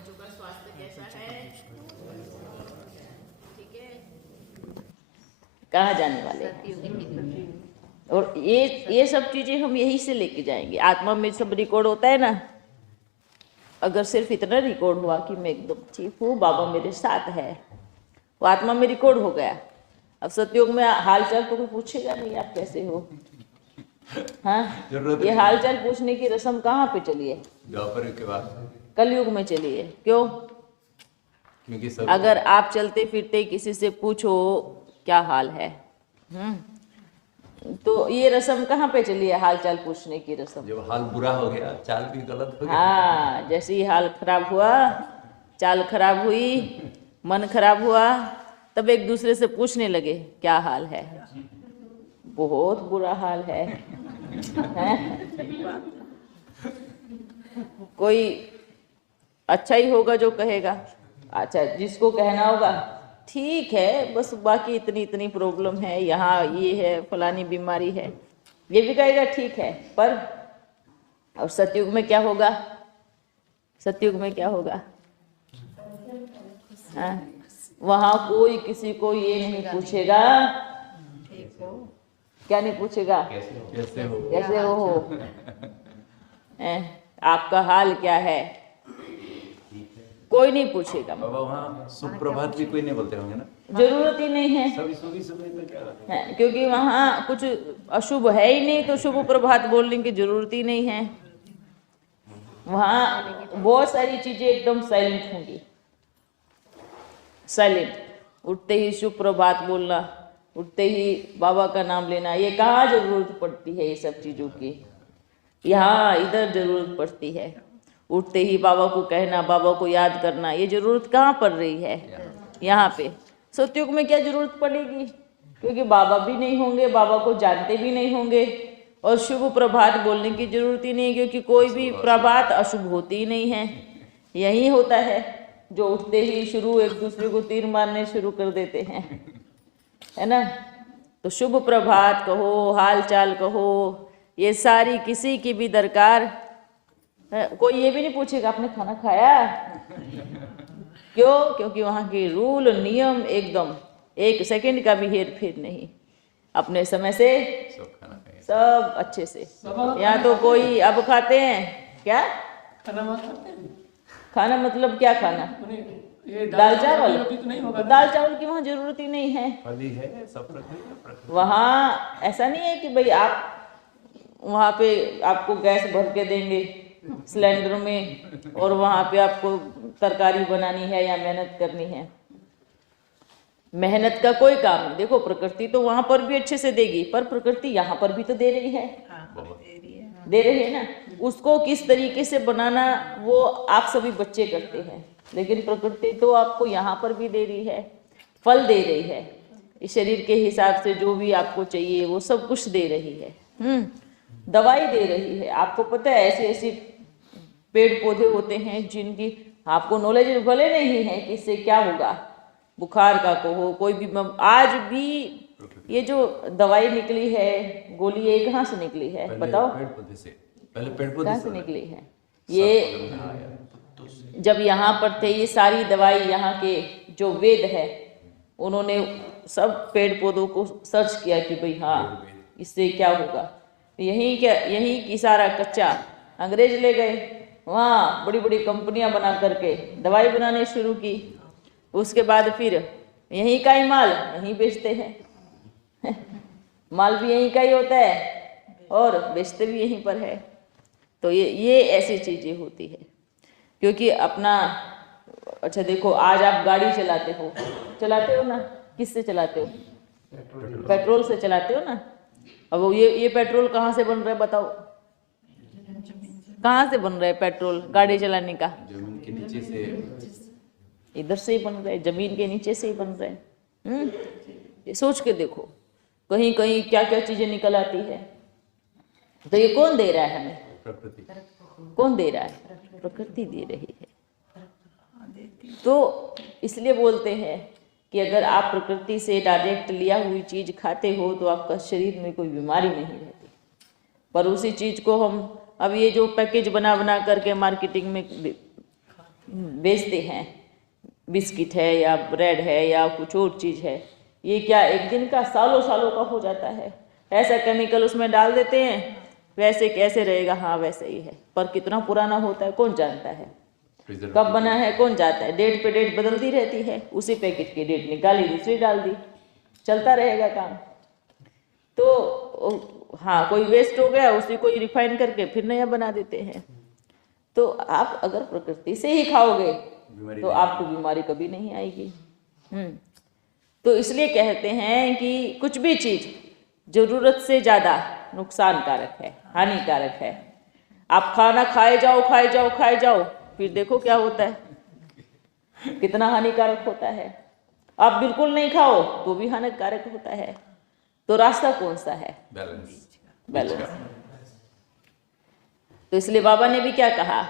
बच्चों का स्वास्थ्य कैसा है? ठीक है। कहाँ जाने वाले हैं? और ये सब चीजें हम यही से लेके जाएंगे। आत्मा में सब रिकॉर्ड होता है ना। अगर सिर्फ इतना रिकॉर्ड हुआ कि मैं एकदम ठीक हूँ, बाबा मेरे साथ है, वो आत्मा में रिकॉर्ड हो गया। अब सतयुग में हाल चाल तो कोई पूछेगा नहीं आप कैसे हो। हाँ, ये हाल चाल पूछने की रस्म कहाँ पे चली है? द्वापर के बाद कलयुग में चली है। क्यों? क्योंकि सब अगर आप चलते फिरते किसी से पूछो क्या हाल है, तो ये रस्म कहाँ पे चली है? हाल चाल पूछने की रस्म। जब हाल बुरा हो गया, चाल भी गलत हो गया। हाँ, जैसे ही हाल खराब हुआ, चाल खराब हुई, मन खराब हुआ, तब एक दूसरे से पूछने लगे क्या हाल है। बहुत बुरा हाल है, कोई अच्छा ही होगा जो कहेगा। अच्छा, जिसको कहना होगा ठीक है, बस बाकी इतनी इतनी प्रॉब्लम है, यहाँ ये है, फलानी बीमारी है, ये भी कहेगा ठीक है। पर और सतयुग में क्या होगा? सतयुग में क्या होगा? हाँ, वहां कोई किसी को ये नहीं पूछेगा, क्या नहीं पूछेगा? कैसे हो, कैसे हो? आपका हाल क्या है? कोई नहीं पूछेगा। बाबा वहाँ सुप्रभात भी कोई नहीं बोलते होंगे ना? जरूरत ही नहीं है। सभी सुबह सुबह तो क्या है, क्योंकि वहाँ कुछ अशुभ है ही नहीं, तो शुभ प्रभात बोलने की जरूरत ही नहीं है। वहाँ बहुत सारी चीजें एकदम साइलेंट होंगी। साइलेंट, उठते ही शुभ प्रभात बोलना, उठते ही बाबा का नाम लेना, ये कहाँ जरूरत पड़ती है ये सब चीजों की? यहाँ इधर जरूरत पड़ती है। उठते ही बाबा को कहना, बाबा को याद करना, ये जरूरत कहाँ पड़ रही है? यहाँ पे। सतयुग में क्या जरूरत पड़ेगी? क्योंकि बाबा भी नहीं होंगे, बाबा को जानते भी नहीं होंगे, और शुभ प्रभात बोलने की जरूरत ही नहीं, क्योंकि कोई भी प्रभात अशुभ होती ही नहीं है। यही होता है जो उठते ही शुरू एक दूसरे को तीर मारने शुरू कर देते हैं, है ना। तो शुभ प्रभात कहो, हाल चाल कहो, ये सारी किसी की भी दरकार है। कोई ये भी नहीं पूछेगा आपने खाना खाया। क्यों? क्योंकि वहाँ के रूल नियम एकदम एक सेकंड का भी हेर फेर नहीं, अपने समय से सब खाना खाएंगे। सब अच्छे से। यहाँ तो कोई अब खाते हैं क्या खाना? मतलब क्या खाना? दाल चावल? दाल चावल की वहाँ जरूरत ही नहीं है। फली है सब प्रकृति। वहाँ ऐसा नहीं है कि भाई आप वहाँ पे आपको गैस भर के देंगे सिलेंडर में, और वहाँ पे आपको तरकारी बनानी है या मेहनत करनी है। मेहनत का कोई काम नहीं। देखो, प्रकृति तो वहाँ पर भी अच्छे से देगी, पर प्रकृति यहाँ पर भी तो दे रही है। दे रही है ना। उसको किस तरीके से बनाना वो आप सभी बच्चे करते हैं, लेकिन प्रकृति तो आपको यहाँ पर भी दे रही है, फल दे रही है, इस शरीर के हिसाब से जो भी आपको चाहिए वो सब कुछ दे रही है। दवाई दे रही है। आपको पता है ऐसे ऐसे पेड़ पौधे होते हैं जिनकी आपको नॉलेज भले नहीं है कि इससे क्या होगा। बुखार का कहो, कोई भी आज भी ये जो दवाई निकली है, गोली, ये कहाँ से निकली है बताओ? पेड़ पौधे से। पहले पेड़ पौधे कहाँ से निकली है ये? जब यहाँ पर थे ये सारी दवाई, यहाँ के जो वेद है उन्होंने सब पेड़ पौधों को सर्च किया कि भाई हाँ इससे क्या होगा। यहीं की सारा कच्चा अंग्रेज ले गए, वहाँ बड़ी बड़ी कंपनियां बना करके दवाई बनाने शुरू की। उसके बाद फिर यहीं का ही माल यहीं बेचते हैं। माल भी यहीं का ही होता है और बेचते भी यहीं पर है। तो ये ऐसी चीज़ें होती है, क्योंकि अपना अच्छा देखो, आज आप गाड़ी चलाते हो ना, किससे चलाते हो? पेट्रोल से चलाते हो ना। अब ये पेट्रोल कहाँ से बन रहा है बताओ? कहाँ से बन रहा है पेट्रोल गाड़ी चलाने का? जमीन के नीचे से। इधर से ही बन रहा है, जमीन के नीचे से ही बन रहा है। ये सोच के देखो, कहीं कहीं क्या क्या चीजें निकल आती है। तो ये कौन दे रहा है हमें? प्रकृति। कौन दे रहा है? प्रकृति दे रही है। तो इसलिए बोलते हैं कि अगर आप प्रकृति से डायरेक्ट लिया हुई चीज खाते हो तो आपका शरीर में कोई बीमारी नहीं रहती। पर उसी चीज को हम अब ये जो पैकेज बना बना करके मार्केटिंग में बेचते हैं, बिस्किट है या ब्रेड है या कुछ और चीज़ है, ये क्या एक दिन का सालों सालों का हो जाता है? ऐसा केमिकल उसमें डाल देते हैं, वैसे कैसे रहेगा? हाँ वैसे ही है, पर कितना पुराना होता है कौन जानता है, कब बना है कौन जानता है। डेट पे डेट बदलती रहती है, उसी पैकेट की डेट निकाली दूसरी डाल दी, चलता रहेगा काम। तो हाँ, कोई वेस्ट हो गया उसी को रिफाइन करके फिर नया बना देते हैं। तो आप अगर प्रकृति से ही खाओगे तो आपको बीमारी कभी नहीं आएगी। तो इसलिए कहते हैं कि कुछ भी चीज़ जरूरत से ज़्यादा नुकसानकारक है, हानिकारक है। आप खाना खाए जाओ खाए जाओ खाए जाओ, फिर देखो क्या होता है, कितना हानिकारक होता है। आप बिल्कुल नहीं खाओ तो भी हानिकारक होता है। तो रास्ता कौन सा है? बैलेंस। तो इसलिए बाबा ने भी क्या कहा,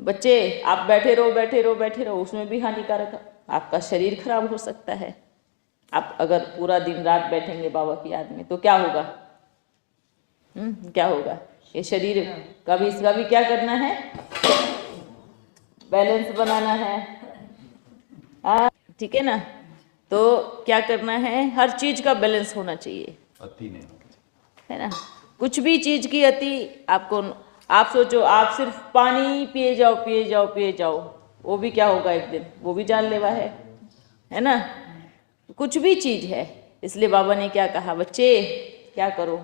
बच्चे आप बैठे रहो बैठे रहो बैठे रहो, उसमें भी हानिकारक, आपका शरीर खराब हो सकता है। आप अगर पूरा दिन रात बैठेंगे बाबा की याद में तो क्या होगा? क्या होगा? ये शरीर का भी, इसका भी क्या करना है? बैलेंस बनाना है। ठीक है ना? तो क्या करना है? हर चीज का बैलेंस होना चाहिए, अति नहीं, है ना? कुछ भी चीज की अति आपको, आप सोचो आप सिर्फ पानी पिए जाओ पिए जाओ पिए जाओ, वो भी क्या होगा एक दिन, वो भी जानलेवा है ना? कुछ भी चीज है। इसलिए बाबा ने क्या कहा, बच्चे क्या करो,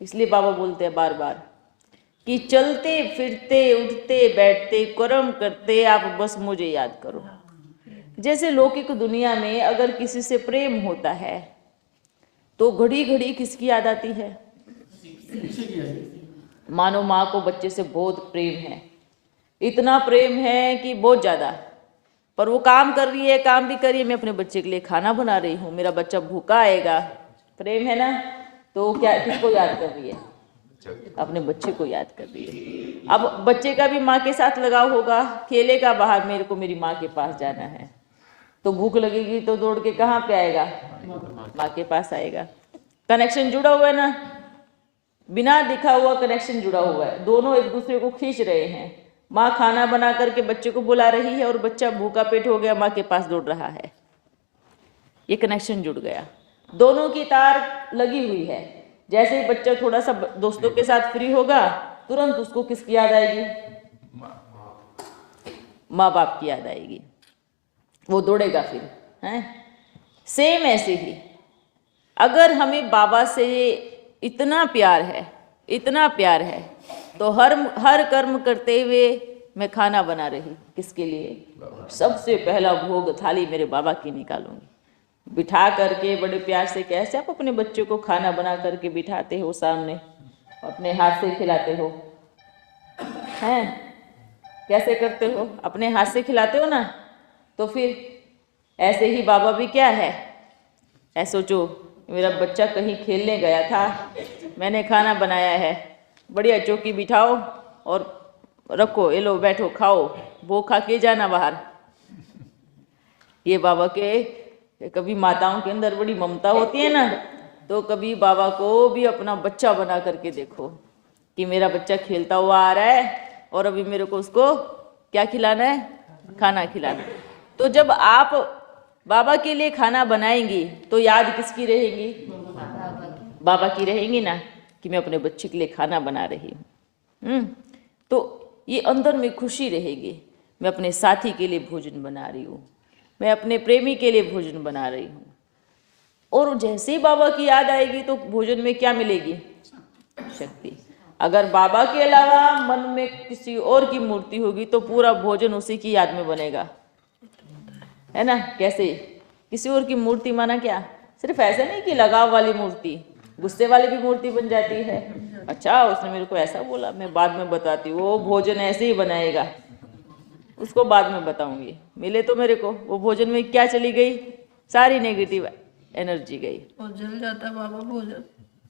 इसलिए बाबा बोलते हैं बार बार कि चलते फिरते उठते बैठते कर्म करते आप बस मुझे याद करो। जैसे लौकिक दुनिया में अगर किसी से प्रेम होता है तो घड़ी घड़ी किसकी याद आती है? मानो माँ को बच्चे से बहुत प्रेम है, इतना प्रेम है कि बहुत ज़्यादा, पर वो काम कर रही है, काम भी कर रही है, मैं अपने बच्चे के लिए खाना बना रही हूँ, मेरा बच्चा भूखा आएगा, प्रेम है ना? तो क्या किसको याद कर रही है? अपने बच्चे को याद कर रही है। अब बच्चे का भी माँ के साथ लगाव होगा, खेलेगा बाहर, मेरे को मेरी माँ के पास जाना है, तो भूख लगेगी तो दौड़ के कहाँ पे आएगा? माँ के पास आएगा। कनेक्शन जुड़ा हुआ है ना, बिना दिखा हुआ कनेक्शन जुड़ा हुआ है, दोनों एक दूसरे को खींच रहे हैं। माँ खाना बना करके बच्चे को बुला रही है और बच्चा भूखा पेट हो गया, माँ के पास दौड़ रहा है, ये कनेक्शन जुड़ गया, दोनों की तार लगी हुई है। जैसे ही बच्चा थोड़ा सा दोस्तों के साथ फ्री होगा, तुरंत उसको किसकी याद आएगी? माँ बाप की याद आएगी, वो दौड़ेगा फिर, हैं? सेम ऐसे ही अगर हमें बाबा से इतना प्यार है, इतना प्यार है, तो हर कर्म करते हुए मैं खाना बना रही, किसके लिए? सबसे पहला भोग थाली मेरे बाबा की निकालूंगी, बिठा करके बड़े प्यार से। कैसे आप अपने बच्चे को खाना बना करके बिठाते हो सामने, अपने हाथ से खिलाते हो, हैं? कैसे करते हो? अपने हाथ से खिलाते हो ना। तो फिर ऐसे ही बाबा भी क्या है, ऐसे सोचो मेरा बच्चा कहीं खेलने गया था, मैंने खाना बनाया है, बढ़िया चौकी बिठाओ और रखो, ये लो बैठो खाओ, वो खा के जाना बाहर। ये बाबा के, कभी माताओं के अंदर बड़ी ममता होती है ना, तो कभी बाबा को भी अपना बच्चा बना करके देखो कि मेरा बच्चा खेलता हुआ आ रहा है और अभी मेरे को उसको क्या खिलाना है? खाना खिलाना। तो जब आप बाबा के लिए खाना बनाएंगी तो याद किसकी रहेगी? बाबा की रहेंगी ना, कि मैं अपने बच्चे के लिए खाना बना रही हूँ। तो ये अंदर में खुशी रहेगी, मैं अपने साथी के लिए भोजन बना रही हूँ, मैं अपने प्रेमी के लिए भोजन बना रही हूँ। और जैसे ही बाबा की याद आएगी तो भोजन में क्या मिलेगी? शक्ति। अगर बाबा के अलावा मन में किसी और की मूर्ति होगी तो पूरा भोजन उसी की याद में बनेगा, है ना? कैसे? किसी और की मूर्ति माना क्या? सिर्फ ऐसे नहीं कि लगाव वाली मूर्ति, गुस्से वाली भी मूर्ति बन जाती है। अच्छा उसने मेरे को ऐसा बोला, मैं बाद में बताती हूँ, वो भोजन ऐसे ही बनाएगा, उसको बाद में बताऊंगी। मिले तो मेरे को, वो भोजन में क्या चली गई? सारी नेगेटिव एनर्जी गई और जल जाता है बाबा भोजन।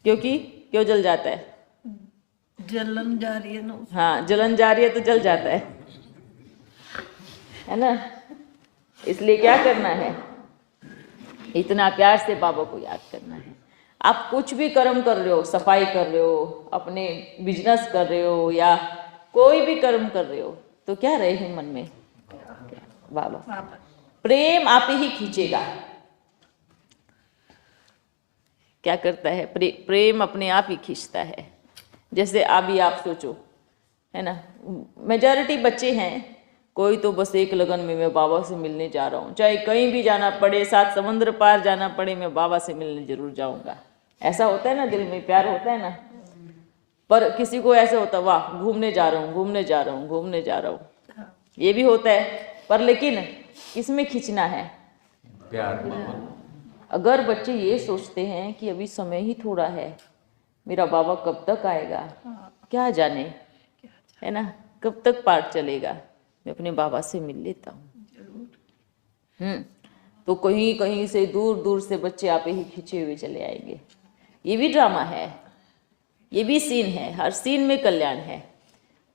क्योंकि क्यों जल जाता है? जलन जा रही है ना। हाँ, जलन जा रही है तो जल जाता है ना? इसलिए क्या करना है? इतना प्यार से बाबा को याद करना है। आप कुछ भी कर्म कर रहे हो, सफाई कर रहे हो, अपने बिजनेस कर रहे हो या कोई भी कर्म कर रहे हो, तो क्या रहे मन में? बाबा। बाबा प्रेम आप ही खींचेगा। क्या करता है? प्रेम अपने आप ही खींचता है। जैसे अभी आप सोचो, है ना, मेजॉरिटी बच्चे हैं, कोई तो बस एक लगन में मैं बाबा से मिलने जा रहा हूँ, चाहे कहीं भी जाना पड़े, 7 समुद्र पार जाना पड़े, मैं बाबा से मिलने जरूर जाऊंगा। ऐसा होता है ना, दिल में प्यार होता है ना। पर किसी को ऐसा होता, वाह घूमने जा रहा हूँ, घूमने जा रहा हूँ, घूमने जा रहा हूँ, ये भी होता है। पर लेकिन किसमें खींचना है? प्यार मोहब्बत। अगर बच्चे ये सोचते हैं कि अभी समय ही थोड़ा है, मेरा बाबा कब तक आएगा, क्या जाने, है ना, कब तक पाठ चलेगा, मैं अपने बाबा से मिल लेता हूँ। तो कहीं कहीं से दूर दूर से बच्चे आप ही खींचे हुए चले आएंगे। ये भी ड्रामा है, ये भी सीन है। हर सीन में कल्याण है।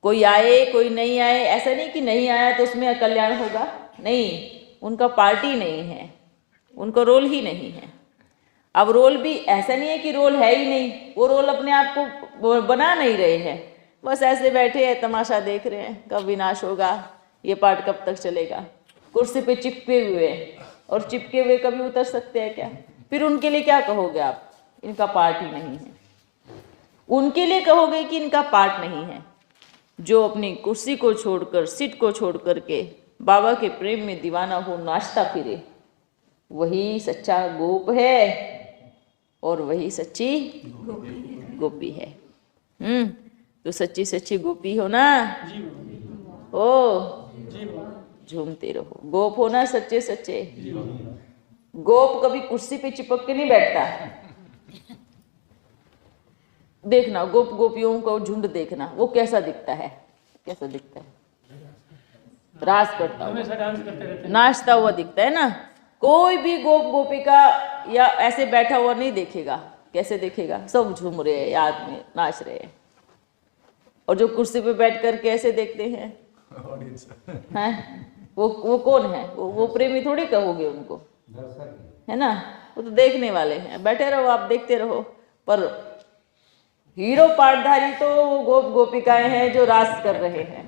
कोई आए कोई नहीं आए, ऐसा नहीं कि नहीं आया तो उसमें कल्याण होगा, नहीं, उनका पार्टी नहीं है, उनका रोल ही नहीं है। अब रोल भी ऐसा नहीं है कि रोल है ही नहीं, वो रोल अपने आप को बना नहीं रहे हैं, बस ऐसे बैठे हैं, तमाशा देख रहे हैं, कब विनाश होगा, ये पार्ट कब तक चलेगा। कुर्सी पे चिपके हुए हैं, और चिपके हुए कभी उतर सकते हैं क्या? फिर उनके लिए क्या कहोगे आप? इनका पार्ट ही नहीं है। उनके लिए कहोगे कि इनका पार्ट नहीं है। जो अपनी कुर्सी को छोड़कर, सीट को छोड़ करके बाबा के प्रेम में दीवाना हो, नाचता फिरे, वही सच्चा गोप है और वही सच्ची गोपी है। तो सच्ची सच्ची गोपी हो ना, हो, झूमते रहो। गोप हो ना सच्चे सच्चे। गोप कभी कुर्सी पे चिपक के नहीं बैठता। देखना गोप गोपियों को झुंड देखना, वो कैसा दिखता है, कैसा दिखता है, रास करता हुआ, नाचता हुआ दिखता है ना। कोई भी गोप गोपिका या ऐसे बैठा हुआ नहीं देखेगा। कैसे देखेगा? सब झूम रहे हैं, याद में नाच रहे हैं। और जो कुर्सी पे बैठ कर कैसे देखते हैं, हैं? वो कौन है? वो प्रेमी थोड़ी कहोगे उनको, है ना, वो तो देखने वाले हैं। बैठे रहो, आप देखते रहो। पर हीरो पाठधारी तो वो गोप गोपिकाएं हैं जो रास कर रहे हैं।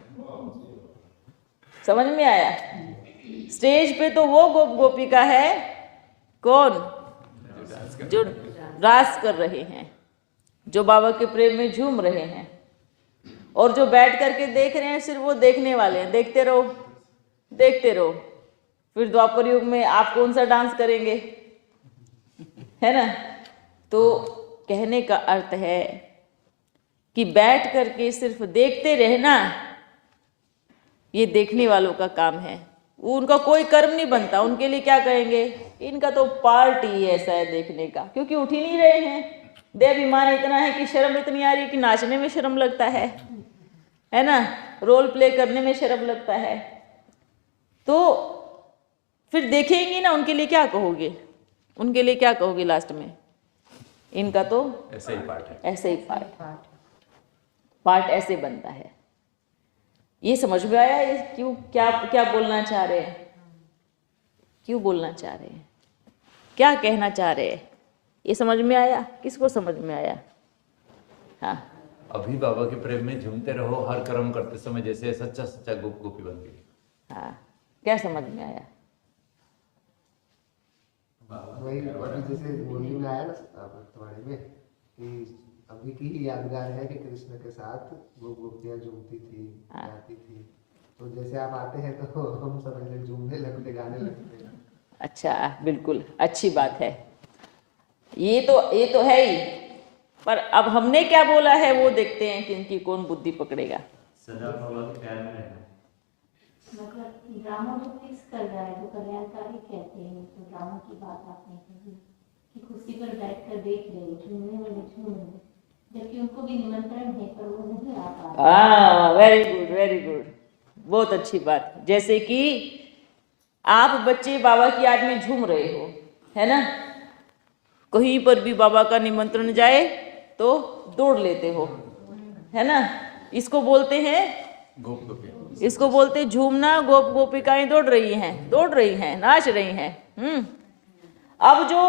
समझ में आया? स्टेज पे तो वो गोप गोपिका है, कौन? जो रास कर रहे हैं, जो बाबा के प्रेम में झूम रहे हैं। और जो बैठ करके देख रहे हैं, सिर्फ वो देखने वाले हैं। देखते रहो, देखते रहो। फिर द्वापर युग में आप कौन सा डांस करेंगे, है ना? तो कहने का अर्थ है कि बैठ करके सिर्फ देखते रहना, ये देखने वालों का काम है। उनका कोई कर्म नहीं बनता। उनके लिए क्या कहेंगे? इनका तो पार्ट ही ऐसा है देखने का, क्योंकि उठ ही नहीं रहे हैं। देहाभिमान इतना है कि शर्म इतनी आ रही है कि नाचने में शर्म लगता है ना, रोल प्ले करने में शर्म लगता है। तो फिर देखेंगे ना, उनके लिए क्या कहोगे? उनके लिए क्या कहोगे लास्ट में? इनका तो ऐसे ही पार्ट है, ऐसे ही पार्ट ऐसे बनता है। ये समझ में आया? ये क्यों, क्या क्या बोलना चाह रहे हैं, क्यों बोलना चाह रहे हैं, क्या कहना चाह रहे हैं? ये समझ में आया? किसको समझ में आया? हाँ, अभी बाबा के प्रेम में झूमते रहो, हर कर्म करते समय जैसे सच्चा सच्चा गोप गोपी बन गई। हाँ, क्या समझ में आया? वही अभी जैसे बोली में आया ना तुम्हारे में कि अभी की ही यादगार है कि कृष्ण के साथ वो गोपियाँ झूमती थी, गाती थी। तो जैसे आप आते हैं तो हम सब ऐसे झूमने लगते, गाने लगते हैं। अच्छा, बिल्कुल अच्छी बात है। ये तो है ही। पर अब हमने क्या बोला है वो देखते हैं कि इनकी कौन बुद्धि पकड़ेगा। सदा बाबा के प्यार में रहना। मतलब ड्रामा जो फिक्स कर रहा है वो कल्याणकारी कहते हैं। तो ड्रामा की बात आपने कही कि कुर्सी पर बैठकर देख रहे, झूमने वाले झूम रहे, जबकि उनको भी निमंत्रण है पर वो नहीं आ पा रहे। हाँ, वेरी गुड, वेरी गुड, बहुत अच्छी बात। जैसे कि आप बच्चे बाबा की याद में झूम रहे हो, है ना, कहीं पर भी बाबा का निमंत्रण जाए तो दौड़ लेते हो, है ना। इसको बोलते हैं गोप गोपी। इसको बोलते झूमना। गोप गोपिकाएं दौड़ रही हैं, नाच रही हैं। अब जो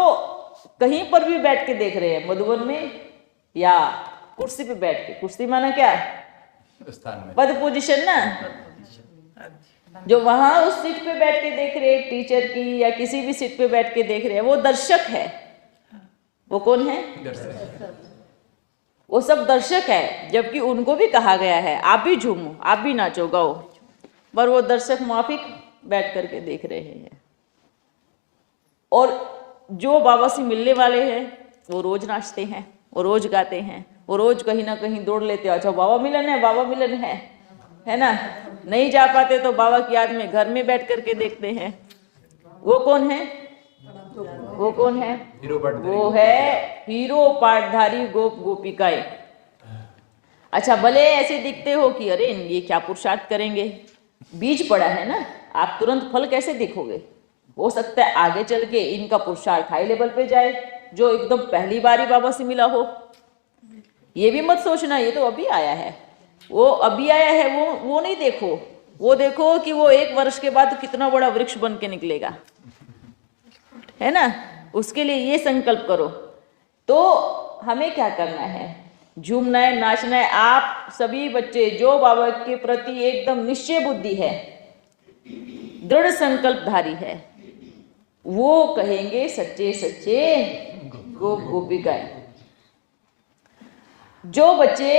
कहीं पर भी बैठ के देख रहे हैं, मधुबन में या कुर्सी पे बैठ के, कुर्सी माना क्या? स्थान में पद पोजीशन ना, जो वहां उस सीट पे बैठ के देख रहे हैं, टीचर की या किसी भी सीट पे बैठ के देख रहे हैं, वो दर्शक है। वो कौन है? वो सब दर्शक है। जबकि उनको भी कहा गया है आप भी झूमो, आप भी नाचो गाओ, पर वो दर्शक माफिक बैठ करके देख रहे हैं। और जो बाबा से मिलने वाले हैं वो रोज नाचते हैं, वो रोज गाते हैं, वो रोज कहीं ना कहीं दौड़ लेते हैं, अच्छा बाबा मिलन है, बाबा मिलन है ना। नहीं जा पाते तो बाबा की याद में घर में बैठ करके देखते हैं। वो कौन है? वो कौन है? वो है हीरो पाठधारी गोप गोपिकाएं। अच्छा, भले ऐसे दिखते हो कि अरे ये क्या पुरुषार्थ करेंगे, बीज पड़ा है ना, आप तुरंत फल कैसे देखोगे। हो सकता है आगे चल के इनका पुरुषार्थ हाई लेवल पे जाए, जो एकदम पहली बार ही बाबा से मिला हो। ये भी मत सोचना ये तो अभी आया है, वो अभी आया है, वो नहीं देखो। वो देखो कि वो 1 वर्ष के बाद कितना बड़ा वृक्ष बन के निकलेगा, है ना। उसके लिए ये संकल्प करो। तो हमें क्या करना है? झूमना है, नाचना है। आप सभी बच्चे जो बाबा के प्रति एकदम निश्चय बुद्धि है, दृढ़ संकल्पधारी है, वो कहेंगे सच्चे सच्चे गोप गोपिकाएं। जो बच्चे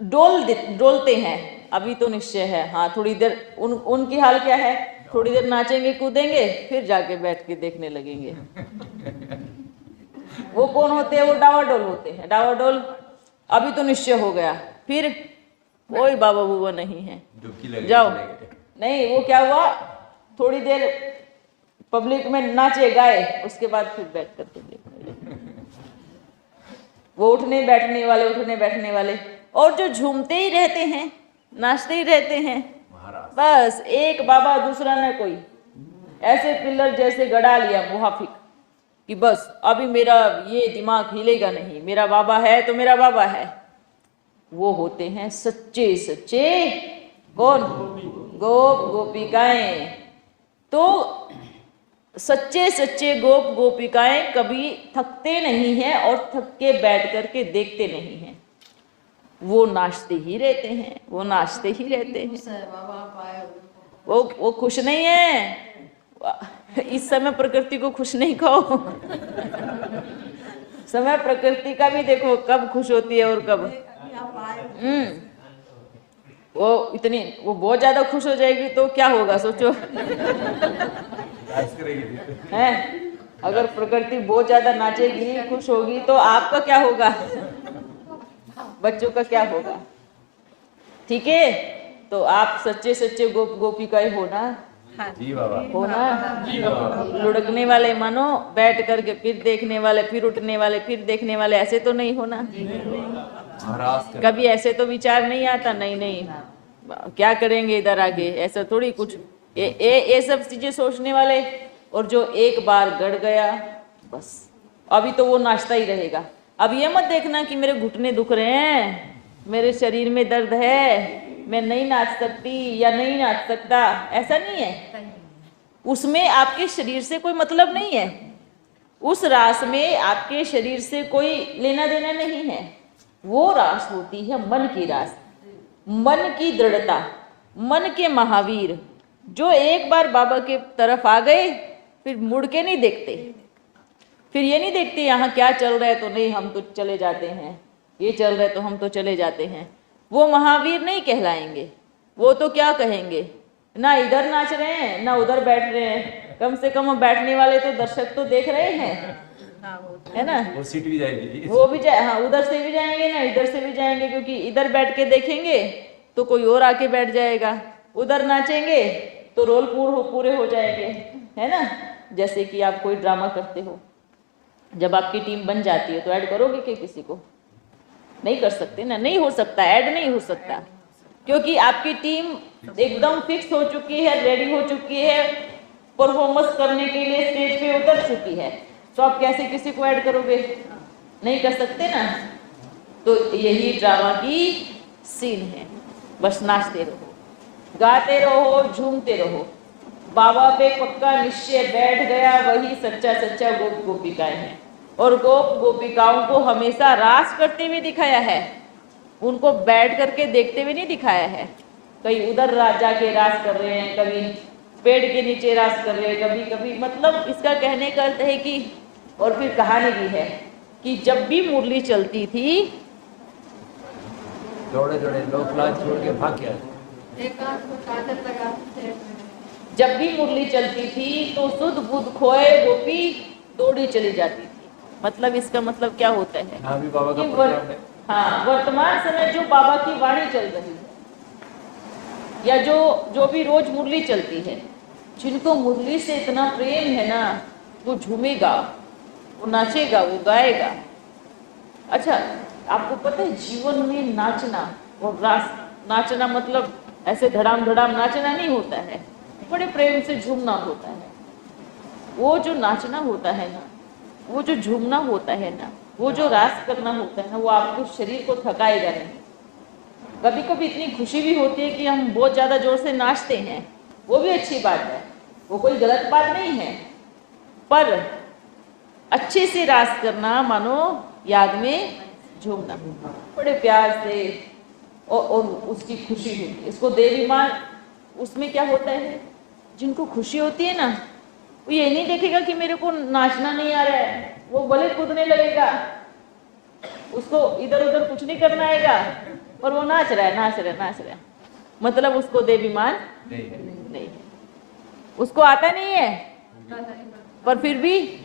डोलते हैं, अभी तो निश्चय है, हाँ थोड़ी देर उनकी हाल क्या है, थोड़ी देर नाचेंगे कूदेंगे, फिर जाके बैठ के देखने लगेंगे। वो कौन होते हैं? वो डावाडोल होते हैं। डावाडोल अभी तो निश्चय हो गया, फिर कोई बाबा बुबा नहीं है, जाओ। नहीं, वो क्या हुआ, थोड़ी देर पब्लिक में नाचे गाए, उसके बाद फिर बैठ करके देखने लगे। वो उठने बैठने वाले और जो झूमते ही रहते हैं, नाचते ही रहते हैं, बस एक बाबा दूसरा न कोई, ऐसे पिल्लर जैसे गड़ा लिया मुहाफिक कि बस अभी मेरा ये दिमाग हिलेगा नहीं, मेरा बाबा है तो मेरा बाबा है। वो होते हैं सच्चे सच्चे कौन? गोप गोपिकाएं। तो सच्चे सच्चे गोप गोपिकाएं कभी थकते नहीं हैं और थक के बैठ करके देखते नहीं हैं। वो नाचते ही रहते हैं, वो नाचते ही रहते हैं। वो खुश नहीं है। इस समय प्रकृति को खुश नहीं कहो। समय प्रकृति का भी देखो कब खुश होती है और कब। वो बहुत ज्यादा खुश हो जाएगी तो क्या होगा सोचो। है, अगर प्रकृति बहुत ज्यादा नाचेगी, खुश होगी, तो आपका क्या होगा, बच्चों का क्या होगा। ठीक है, तो आप सच्चे सच्चे गोप गोपिकाएं हो ना। जी बाबा, हो ना। लुढ़कने वाले मानो, बैठ करके फिर देखने वाले, फिर उठने वाले, फिर देखने वाले, ऐसे तो नहीं होना। कभी ऐसे तो विचार नहीं आता, नहीं क्या करेंगे इधर आगे, ऐसा थोड़ी कुछ। ये सब चीजें सोचने वाले, और जो एक बार गड़ गया बस अभी तो वो नाचता ही रहेगा। अब ये मत देखना कि मेरे घुटने दुख रहे हैं, मेरे शरीर में दर्द है, मैं नहीं नाच सकती या नहीं नाच सकता, ऐसा नहीं है। उसमें आपके शरीर से कोई मतलब नहीं है, उस रास में आपके शरीर से कोई लेना देना नहीं है। वो रास होती है मन की रास, मन की दृढ़ता, मन के महावीर, जो एक बार बाबा के तरफ आ गए फिर मुड़ के नहीं देखते। फिर ये नहीं देखते यहाँ क्या चल रहा है तो नहीं, हम तो चले जाते हैं, ये चल रहा है तो हम तो चले जाते हैं। वो महावीर नहीं कहलाएंगे। वो तो क्या कहेंगे, ना इधर नाच रहे हैं ना उधर बैठ रहे हैं, कम से कम बैठने वाले तो दर्शक तो देख रहे हैं, है ना। वो सीट भी जाएगी, वो भी जाए, हाँ उधर से भी जाएंगे ना इधर से भी जाएंगे, क्योंकि इधर बैठ के देखेंगे तो कोई और आके बैठ जाएगा, उधर नाचेंगे तो रोल पूरे हो जाएंगे, है ना। जैसे कि आप कोई ड्रामा करते हो, जब आपकी टीम बन जाती है तो ऐड करोगे कि किसी को नहीं कर सकते ना, नहीं हो सकता, ऐड नहीं हो सकता, क्योंकि आपकी टीम एकदम फिक्स हो चुकी है, रेडी हो चुकी है, परफॉर्मेंस करने के लिए स्टेज पे उतर चुकी है। तो आप कैसे किसी को ऐड करोगे, नहीं कर सकते ना। तो यही ड्रामा की सीन है, बस नाचते रहो, गाते रहो, झूमते रहो। बाबा पे पक्का निश्चय बैठ गया, वही सच्चा सच्चा गोप गोपिकाएं हैं। और गोप गोपिकाओं को हमेशा रास करते हुए दिखाया है, उनको बैठ करके देखते हुए नहीं दिखाया है। कहीं उधर जाके रास कर रहे हैं, कभी पेड़ के नीचे रास कर रहे हैं, कभी कभी, मतलब इसका कहने का अर्थ है कि, और फिर कहानी भी है कि जब भी मुरली चलती थी दौड़े दौड़े लोग लाज छोड़ के भाग गया। एक आंख में काजल लगाते थे। जब भी मुरली चलती थी तो सुध बुध खोए गोपी दौड़ी चली जाती थी। मतलब इसका मतलब क्या होता है हाँ भी बाबा का कि प्रोग्राम है। हाँ, वर्तमान समय जो बाबा की वाणी चल रही है या जो भी रोज मुरली चलती है, जिनको मुरली से इतना प्रेम है ना, वो झूमेगा, वो नाचेगा, वो गाएगा। अच्छा, आपको पता है जीवन में नाचना और रास, नाचना मतलब ऐसे धड़ाम धड़ाम नाचना नहीं होता है, बड़े प्रेम से झूमना होता है। वो जो नाचना होता है ना, वो जो झूमना होता है ना, वो जो रास करना होता है ना, वो आपको शरीर को थकाएगा नहीं। कभी कभी इतनी खुशी भी होती है कि हम बहुत ज़्यादा जोर से नाचते हैं, वो भी अच्छी बात है, वो कोई गलत बात नहीं है, पर अच्छे से रास करना मानो याद में झूमना, बड़े प्यार से और उसकी खुशी होती है। इसको देवी माँ, उसमें क्या होता है, जिनको खुशी होती है ना, वो ये नहीं देखेगा कि मेरे को नाचना नहीं आ रहा है, वो भले कूदने लगेगा, उसको इधर उधर कुछ नहीं करना आएगा, पर वो नाच रहा है, नाच रहा है, नाच रहा है, मतलब उसको देवीमान नहीं, उसको आता नहीं है, पर फिर भी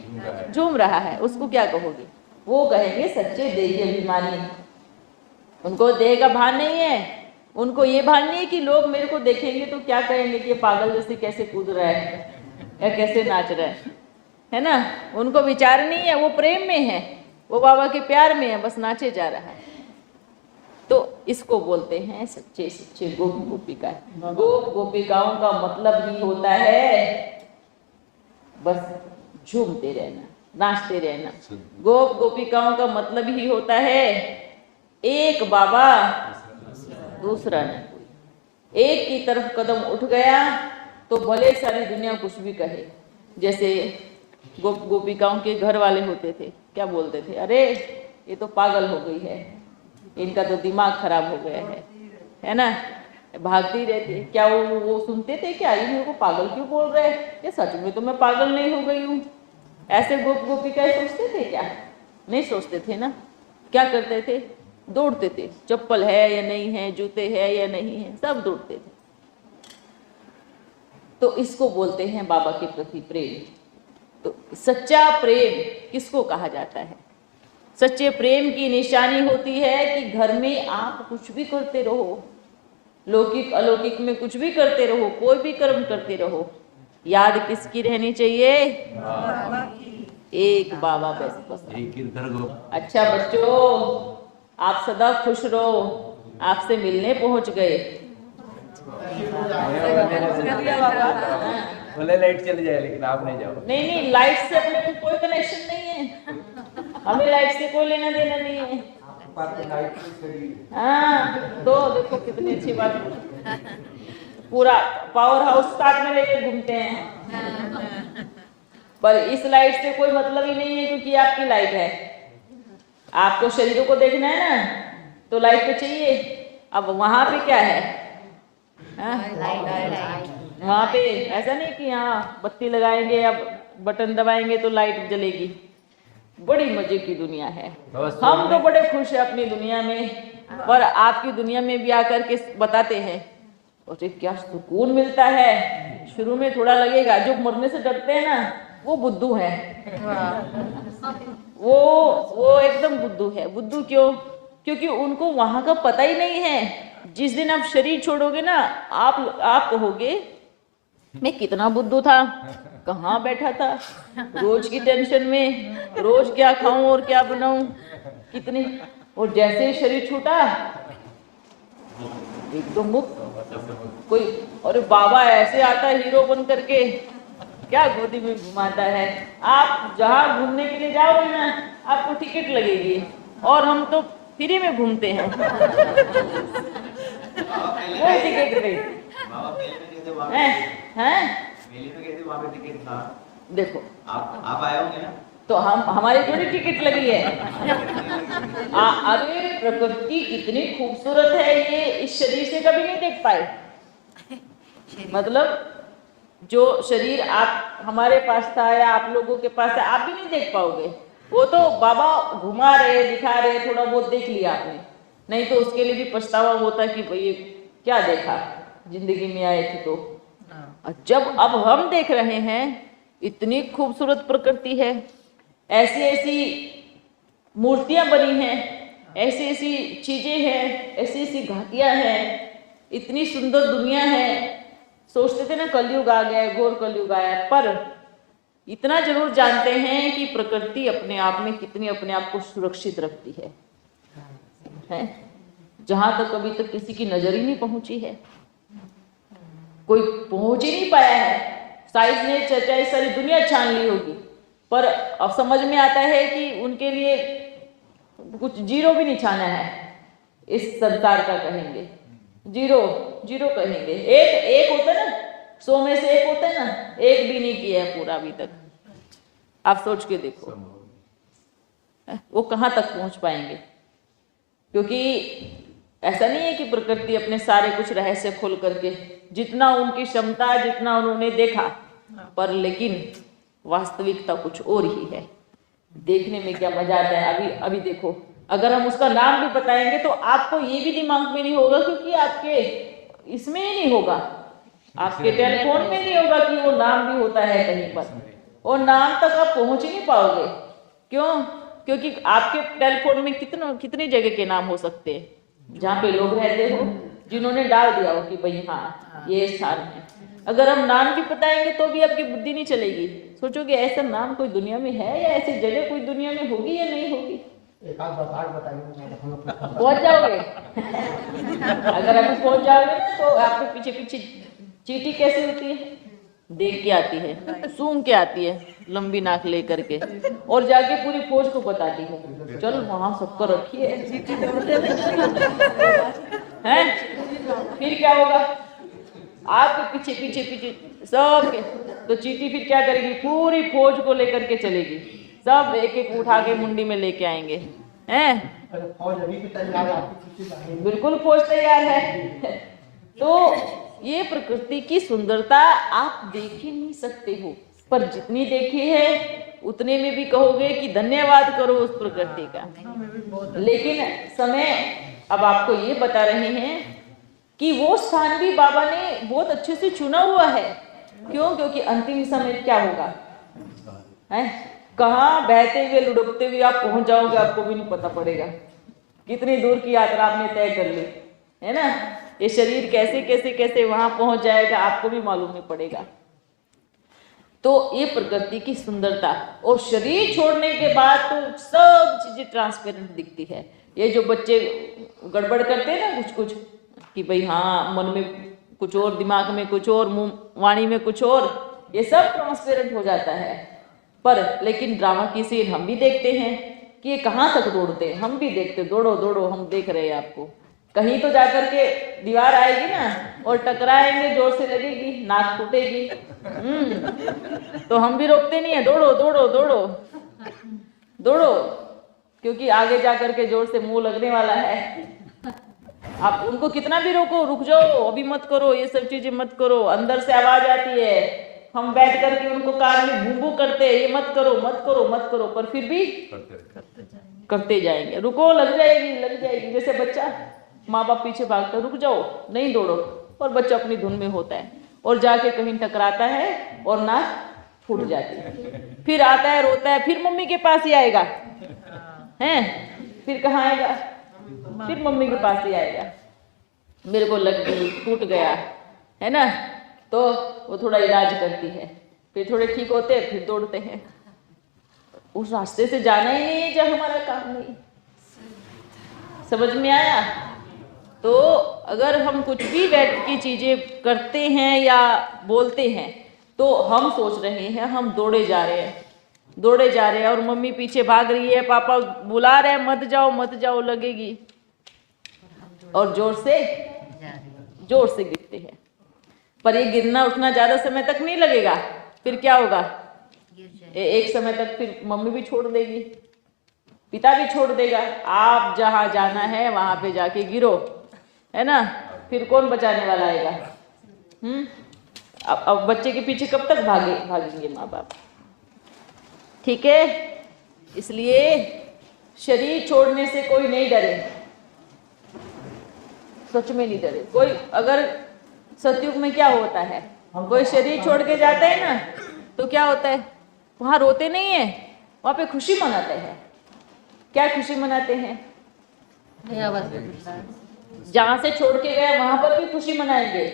झूम रहा है। उसको क्या कहोगे? वो कहेंगे सच्चे देही अभिमानी। उनको देह का भान नहीं है, उनको ये भान नहीं है कि लोग मेरे को देखेंगे तो क्या कहेंगे कि ये पागल जैसे कैसे कूद रहा है या कैसे नाच रहा है ना। उनको विचार नहीं है, वो प्रेम में है, वो बाबा के प्यार में है, बस नाचे जा रहा है। तो इसको बोलते हैं सच्चे सच्चे गोप गोपिका। गोप गोपिकाओं का मतलब ही होता है बस झूमते रहना, नाचते रहना। गोप गोपिकाओं का मतलब ही होता है एक बाबा दूसरा नहीं कोई। एक की तरफ कदम उठ गया तो भले सारी दुनिया कुछ भी कहे। जैसे गोप गोपिकाओं के घर वाले होते थे, क्या बोलते थे, अरे ये तो पागल हो गई है, इनका तो दिमाग खराब हो गया है ना, भागती रहती है। क्या वो सुनते थे क्या, ये मेरे को पागल क्यों बोल रहे हैं, ये सच में तो मैं पागल नहीं हो गई हूँ। ऐसे गोप गोपिकाएं सोचते थे क्या? नहीं सोचते थे ना। क्या करते थे? दौड़ते थे, चप्पल है या नहीं है, जूते है या नहीं है, सब दौड़ते थे। तो इसको बोलते हैं बाबा के प्रति प्रेम। तो सच्चा प्रेम किसको कहा जाता है? सच्चे प्रेम की निशानी होती है कि घर में आप कुछ भी करते रहो, लौकिक अलौकिक में कुछ भी करते रहो, कोई भी कर्म करते रहो, याद किसकी रहनी चाहिए? एक बाबा बस। अच्छा बच्चों, आप सदा खुश रहो, आपसे मिलने पहुंच गए। बोले लाइट चली जाए लेकिन आप नहीं जाओ। नहीं, लाइट से अपने को कोई कनेक्शन नहीं है, हमें लाइट से कोई लेना देना नहीं है। हाँ, तो देखो कितनी अच्छी बात, पूरा पावर हाउस साथ में लेके घूमते हैं। पर इस लाइट से कोई मतलब ही नहीं है, क्योंकि आपकी लाइट है। आपको शरीरों को देखना है ना, तो लाइट तो चाहिए। अब वहां पे क्या है? वहां पे ऐसा नहीं कि यहाँ बत्ती लगाएंगे या बटन दबाएंगे तो लाइट जलेगी। बड़ी मजे की दुनिया है, हम तो बड़े खुश हैं अपनी दुनिया में, पर आपकी दुनिया में भी आकर के बताते हैं और क्या सुकून मिलता है। शुरू में थोड़ा लगेगा, जो मरने से डरते हैं ना वो बुद्धू है, वो एकदम बुद्धू है। बुद्धू क्यों? क्योंकि उनको वहां का पता ही नहीं है। जिस दिन आप शरीर छोड़ोगे ना, आप कहोगे मैं कितना बुद्धू था, कहाँ बैठा था, रोज की टेंशन में, रोज क्या खाऊं और क्या बनाऊं, कितनी। और जैसे शरीर छूटा एकदम मुक्त। कोई और बाबा ऐसे आता है हीरो बन करके, क्या गोदी में घुमाता है। आप जहाँ घूमने के लिए जाओगे ना, आपको टिकट लगेगी, और हम तो फ्री में घूमते हैं। वो टिकट देखो, आप आए होंगे ना, तो हमारी थोड़ी टिकट लगी है। अरे प्रकृति कितनी खूबसूरत है, ये इस शरीर से कभी नहीं देख पाए। मतलब जो शरीर आप हमारे पास था या आप लोगों के पास है, आप भी नहीं देख पाओगे। वो तो बाबा घुमा रहे, दिखा रहे, थोड़ा बहुत देख लिया आपने, नहीं तो उसके लिए भी पछतावा होता कि भाई क्या देखा जिंदगी में आए थे। तो जब अब हम देख रहे हैं, इतनी खूबसूरत प्रकृति है, ऐसी ऐसी मूर्तियां बनी हैं, ऐसी ऐसी चीजें हैं, ऐसी ऐसी घाटियां हैं, इतनी सुंदर दुनिया है। सोचते थे ना कलयुग आ गया, घोर कलयुग आया, पर इतना जरूर जानते हैं कि प्रकृति अपने आप में कितनी अपने आप को सुरक्षित रखती है? जहां तक अभी तक किसी की नजर ही नहीं पहुंची है, कोई पहुंच ही नहीं पाया है। साइंस ने चाहे सारी दुनिया छान ली होगी, पर अब समझ में आता है कि उनके लिए कुछ जीरो भी नहीं छाना है इस संसार का, कहेंगे जीरो जीरो कहेंगे। एक होता है ना, 100 में से 1 होता है ना, एक भी नहीं किया है पूरा अभी तक। आप सोच के देखो वो कहाँ तक पहुंच पाएंगे, क्योंकि ऐसा नहीं है कि प्रकृति अपने सारे कुछ रहस्य खोल करके, जितना उनकी क्षमता, जितना उन्होंने देखा, पर लेकिन वास्तविकता कुछ और ही है। देखने में क्या मजा आता है। अभी देखो, अगर हम उसका नाम भी बताएंगे तो आपको ये भी दिमाग में नहीं होगा, क्योंकि आपके इसमें ही नहीं होगा, आपके टेलीफोन में नहीं होगा कि वो नाम भी होता है कहीं पर, और नाम तक आप पहुंच ही नहीं पाओगे। क्यों? क्योंकि आपके टेलीफोन में कितनी जगह के नाम हो सकते हैं जहाँ पे लोग रहते हो, जिन्होंने डाल दिया हो कि भाई हाँ ये स्थान है। अगर हम नाम भी बताएंगे तो भी आपकी बुद्धि नहीं चलेगी, सोचोगे ऐसा नाम कोई दुनिया में है या ऐसी जगह कोई दुनिया में होगी या नहीं होगी। एक आध बात बताइए, पहुंच जाओगे अगर अभी पहुंच जाओगे ना, तो आपके पीछे पीछे चींटी कैसे होती है, देख के आती है, सूंघ के आती है लंबी नाक लेकर के, और जाके पूरी फौज को बताती है चल वहां सबको रखिए हैं। फिर क्या होगा, आपके पीछे पीछे पीछे सब के, तो चींटी फिर क्या करेगी, पूरी फौज को लेकर के चलेगी, सब एक एक उठा के मुंडी में लेके आएंगे हैं। फौज अभी भी तैयार है, बिल्कुल फौज तैयार है। तो ये प्रकृति की सुंदरता आप देख ही नहीं सकते हो, पर जितनी देखी है उतने में भी कहोगे कि धन्यवाद करो उस प्रकृति का। लेकिन समय अब आपको ये बता रहे हैं कि वो स्थान भी बाबा ने बहुत अच्छे से चुना हुआ है। क्यों? क्योंकि अंतिम समय क्या होगा, है कहाँ बहते हुए लुढ़कते हुए आप पहुंच जाओगे, आपको भी नहीं पता पड़ेगा। कितनी दूर की यात्रा आपने तय कर ली है ना, ये शरीर कैसे कैसे कैसे वहां पहुंच जाएगा आपको भी मालूम नहीं पड़ेगा। तो ये प्रकृति की सुंदरता, और शरीर छोड़ने के बाद तो सब चीजें ट्रांसपेरेंट दिखती है। ये जो बच्चे गड़बड़ करते हैं ना कुछ कुछ, कि भाई हाँ मन में कुछ और, दिमाग में कुछ और, मुंह वाणी में कुछ और, ये सब ट्रांसपेरेंट हो जाता है। पर लेकिन ड्रामा की सीन हम भी देखते हैं कि ये कहाँ तक दौड़ते हैं, हम भी देखते, दौड़ो दौड़ो, हम देख रहे हैं आपको। कहीं तो जाकर के दीवार आएगी ना और टकराएंगे, जोर से लगेगी, नाक फूटेगी, तो हम भी रोकते नहीं है, दौड़ो दौड़ो दौड़ो दौड़ो, क्योंकि आगे जाकर के जोर से मुंह लगने वाला है। आप उनको कितना भी रोको, रुक जाओ, अभी मत करो, ये सब चीजें मत करो, अंदर से आवाज आती है, हम बैठ करके उनको कान में भूं भूं करते, ये मत करो मत करो मत करो, पर फिर भी करते जाएंगे। रुको, लग जाएगी। जैसे बच्चा, माँ बाप पीछे भागता, रुक जाओ, नहीं दौड़ो, और बच्चा अपनी धुन में होता है और जाके कहीं टकराता है और नाक फूट जाती है। फिर आता है, रोता है, फिर मम्मी के पास ही आएगा, हैं? फिर कहाँ आएगा? फिर मम्मी के पास ही आएगा, मेरे को लग गई, टूट गया, है ना। तो वो थोड़ा इलाज करती है, फिर थोड़े ठीक होते हैं, फिर दौड़ते हैं। उस रास्ते से जाना ही नहीं है जहाँ हमारा काम नहीं। समझ में आया? तो अगर हम कुछ भी व्यर्थ की चीजें करते हैं या बोलते हैं, तो हम सोच रहे हैं हम दौड़े जा रहे हैं, और मम्मी पीछे भाग रही है, पापा बुला रहे हैं, मत जाओ लगेगी, और जोर से गिरते हैं। पर ये गिरना उठना ज्यादा समय तक नहीं लगेगा, फिर क्या होगा, एक समय तक फिर मम्मी भी छोड़ देगी, पिता भी छोड़ देगा। आप जहां जाना है वहां पे जाके गिरो, है ना, फिर कौन बचाने वाला आएगा? अब बच्चे के पीछे कब तक भागेंगे माँ बाप? ठीक है, इसलिए शरीर छोड़ने से कोई नहीं डरे, सच में नहीं डरे कोई। अगर सतयुग में क्या होता है, कोई शरीर छोड़ के जाता है ना, तो क्या होता है, वहां रोते नहीं है, वहां पे खुशी मनाते हैं। क्या खुशी मनाते हैं? जहां से छोड़ के गया वहां पर भी खुशी मनाएंगे।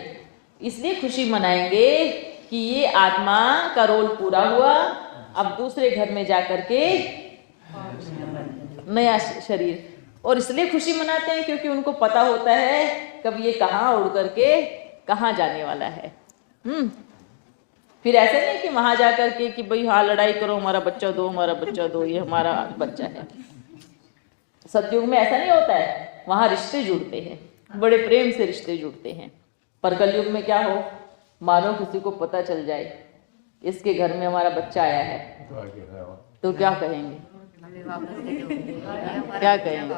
इसलिए खुशी मनाएंगे कि ये आत्मा का रोल पूरा हुआ, अब दूसरे घर में जाकर के नया शरीर। और इसलिए खुशी मनाते हैं क्योंकि उनको पता होता है कब ये कहाँ उड़ करके कहाँ जाने वाला है। फिर ऐसे नहीं कि वहां जाकर के कि भाई हाँ लड़ाई करो, हमारा बच्चा दो, हमारा बच्चा दो, ये हमारा बच्चा है। सतयुग में ऐसा नहीं होता है, वहां रिश्ते जुड़ते हैं, बड़े प्रेम से रिश्ते जुड़ते हैं। पर कलयुग में क्या हो, मानो किसी को पता चल जाए इसके घर में हमारा बच्चा आया है, तो क्या कहेंगे? क्या कहेंगे?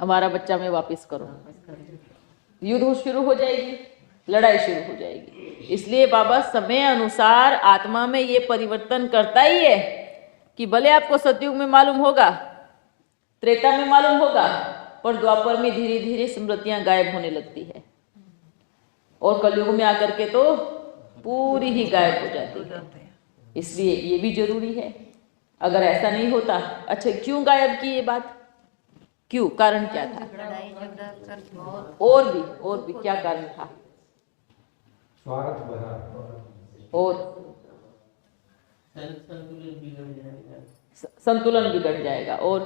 हमारा बच्चा में वापस करो। युद्ध शुरू हो जाएगी, लड़ाई शुरू हो जाएगी। इसलिए बाबा समय अनुसार आत्मा में ये परिवर्तन करता ही है कि भले आपको सतयुग में मालूम होगा, त्रेता में मालूम होगा, पर द्वापर में धीरे धीरे स्मृतियां गायब होने लगती है और कलयुग में आकर के तो पूरी ही गायब हो जाती है। इसलिए ये भी जरूरी है। अगर ऐसा नहीं होता, अच्छा क्यों गायब की ये बात, क्यों, कारण क्या था? और भी क्या कारण था? और संतुलन बिगड़ जाएगा। और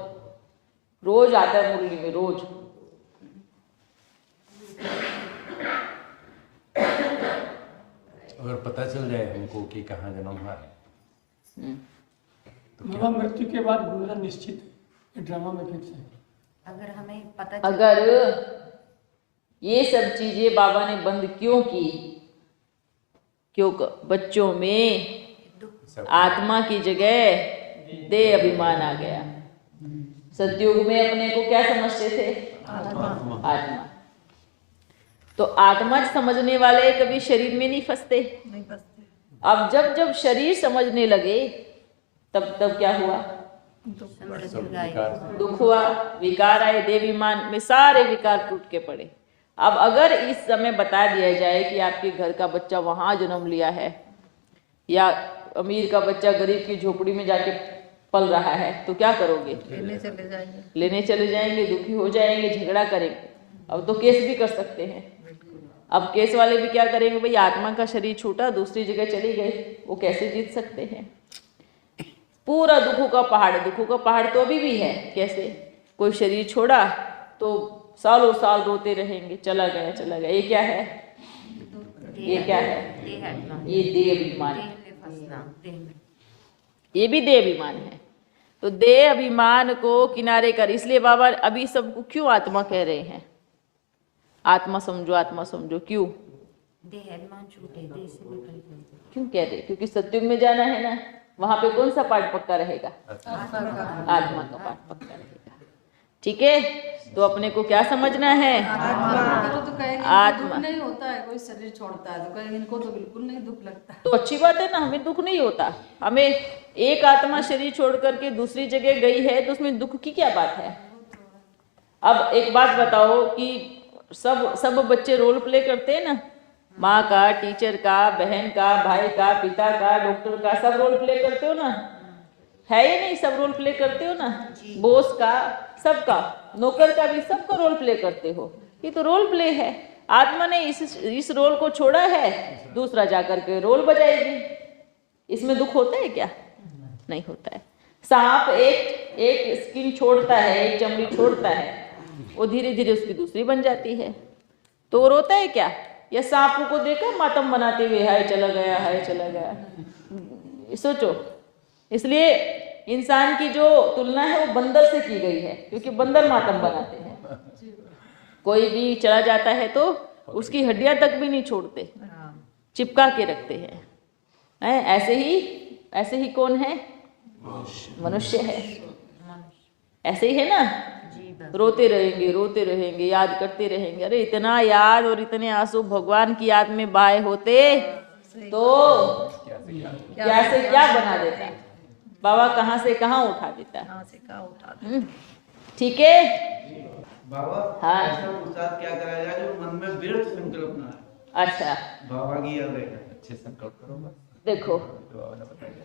रोज आता है मुरली में, रोज अगर पता चल जाए हमको कि कहाँ जन्म हुआ है, बाबा मृत्यु के बाद भूलना निश्चित है, ड्रामा में फिक्स है। अगर हमें पता अगर ये सब चीजें बाबा ने बंद क्यों की, क्यों? बच्चों में आत्मा की जगह देह अभिमान आ गया। सतयुग में अपने को क्या समझते थे? आत्मा। तो आत्मा समझने वाले कभी शरीर में नहीं फंसते। अब जब शरीर समझने लगे तब क्या हुआ? दुख हुआ, विकार आए, देवाभिमान में सारे विकार टूट के पड़े। अब अगर इस समय बता दिया जाए कि आपके घर का बच्चा वहां जन्म लिया है, या अमीर का बच्चा गरीब की झोपड़ी में जाके पल रहा है, तो क्या करोगे? लेने चले जाएंगे, दुखी हो जाएंगे, झगड़ा करेंगे। अब तो केस भी कर सकते हैं। अब केस वाले भी क्या करेंगे, भाई आत्मा का शरीर छूटा, दूसरी जगह चली गई, वो कैसे जीत सकते हैं? पूरा दुखों का पहाड़ तो अभी भी है। कैसे? कोई शरीर छोड़ा तो सालों साल रोते रहेंगे, चला गया। ये क्या है? ये क्या है? ये देह अभिमान है। ये भी देह अभिमान है। तो देह अभिमान को किनारे कर, इसलिए बाबा अभी सबको क्यों आत्मा कह रहे हैं? आत्मा समझो, क्यों? देह अभिमान छूटे, देह से निकल गए। क्यों कह रहे? क्योंकि सतयुग में जाना है ना, वहां पे कौन सा पाठ पक्का रहेगा? आत्मा का पाठ पक्का रहेगा। ठीक है, तो अपने को क्या समझना है? तो कहेंगे आत्मा दुख नहीं होता है, कोई शरीर छोड़ता है तो कहेंगे इनको तो बिल्कुल नहीं दुख लगता। तो अच्छी बात है ना, हमें दुख नहीं होता। हमें एक आत्मा शरीर छोड़ करके दूसरी जगह गई है तो उसमें दुख की क्या बात है? अब एक बात बताओ कि सब बच्चे रोल प्ले करते हैं ना, माँ का, टीचर का, बहन का, भाई का, पिता का, डॉक्टर का, सब रोल प्ले करते हो ना? है ये नहीं? सब रोल प्ले करते हो ना? बॉस का, सबका, नौकर का भी, सबका रोल प्ले करते हो। ये तो रोल प्ले है। आत्मा ने इस रोल को छोड़ा है, दूसरा जाकर के रोल बजाएगी। इसमें दुख होता है क्या? नहीं होता है। सांप एक स्किन छोड़ता है, एक चमड़ी छोड़ता है, वो धीरे धीरे उसकी दूसरी बन जाती है, तो वो रोता है क्या? या सांप को देखा मातम मनाते हुए, हाय चला गया। सोचो। इसलिए इंसान की जो तुलना है वो बंदर से की गई है, क्योंकि बंदर मातम बनाते हैं। कोई भी चला जाता है तो उसकी हड्डियां तक भी नहीं छोड़ते, चिपका के रखते हैं। ऐसे ही कौन है? मनुष्य है। ऐसे ही है ना? रोते रहेंगे, याद करते रहेंगे। अरे इतना याद और इतने आंसू भगवान की याद में बहाए होते तो क्या से क्या बना देता, बाबा कहाँ से कहाँ उठा देता। ठीक है बाबा, हाँ। ऐसा पुरुषार्थ क्या कराया जाए जो मन में व्यर्थ संकल्प ना आए? अच्छा बाबा की याद है। अच्छे संकल्प करो बस। देखो, तो बाबा ने बताया।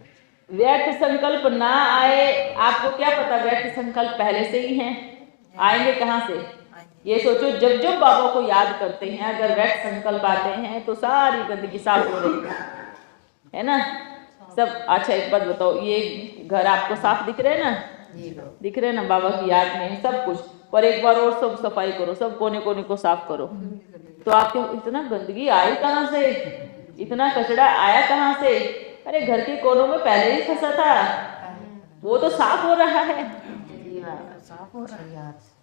व्यर्थ संकल्प ना आए, आपको क्या पता व्यर्थ संकल्प पहले से ही हैं, आएंगे कहाँ से? ये सोचो जब जब बाबा को याद करते हैं अगर व्यर्थ संकल्प आते हैं तो सारी गंदगी साफ हो रही है ना सब। अच्छा एक बात बताओ, ये घर आपको साफ दिख रहे हैं ना? दिख रहे हैं ना? बाबा की याद में सब कुछ। पर एक बार और सब सफाई करो, सब कोने कोने को साफ करो, तो आपके इतना गंदगी आई कहाँ से, इतना कचरा आया कहाँ से? अरे घर के कोनों में पहले ही फंसा था, वो तो साफ हो रहा है,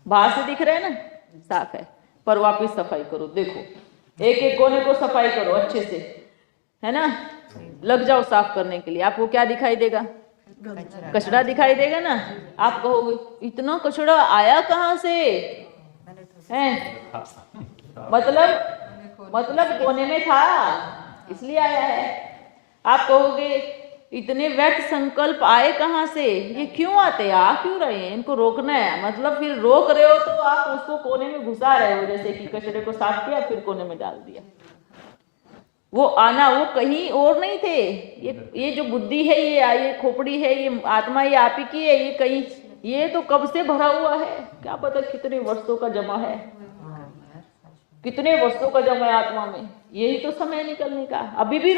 बाहर से दिख रहा है ना साफ है, पर वापिस सफाई करो। देखो एक एक कोने को सफाई करो अच्छे से, है ना? लग जाओ साफ करने के लिए, आपको क्या दिखाई देगा? कचरा दिखाई देगा ना। आप कहोगे इतना कचरा आया कहाँ से है? मतलब कोने में था इसलिए आया है। आप कहोगे इतने व्यर्थ संकल्प आए कहाँ से, ये क्यों आते, आ क्यों रहे हैं, इनको रोकना है। मतलब फिर रोक रहे हो तो आप उसको कोने में घुसा रहे हो, जैसे कि कचरे को साफ किया फिर कोने में डाल दिया। वो आना वो कहीं और नहीं थे, ये जो बुद्धि है, ये खोपड़ी है, ये आत्मा, ये आप ही की है, ये कहीं, ये तो कब से भरा हुआ है, क्या पता कितने वर्षों का जमा है, कितने वर्षों का जमा है आत्मा में। यही तो समय निकलने का। अभी भी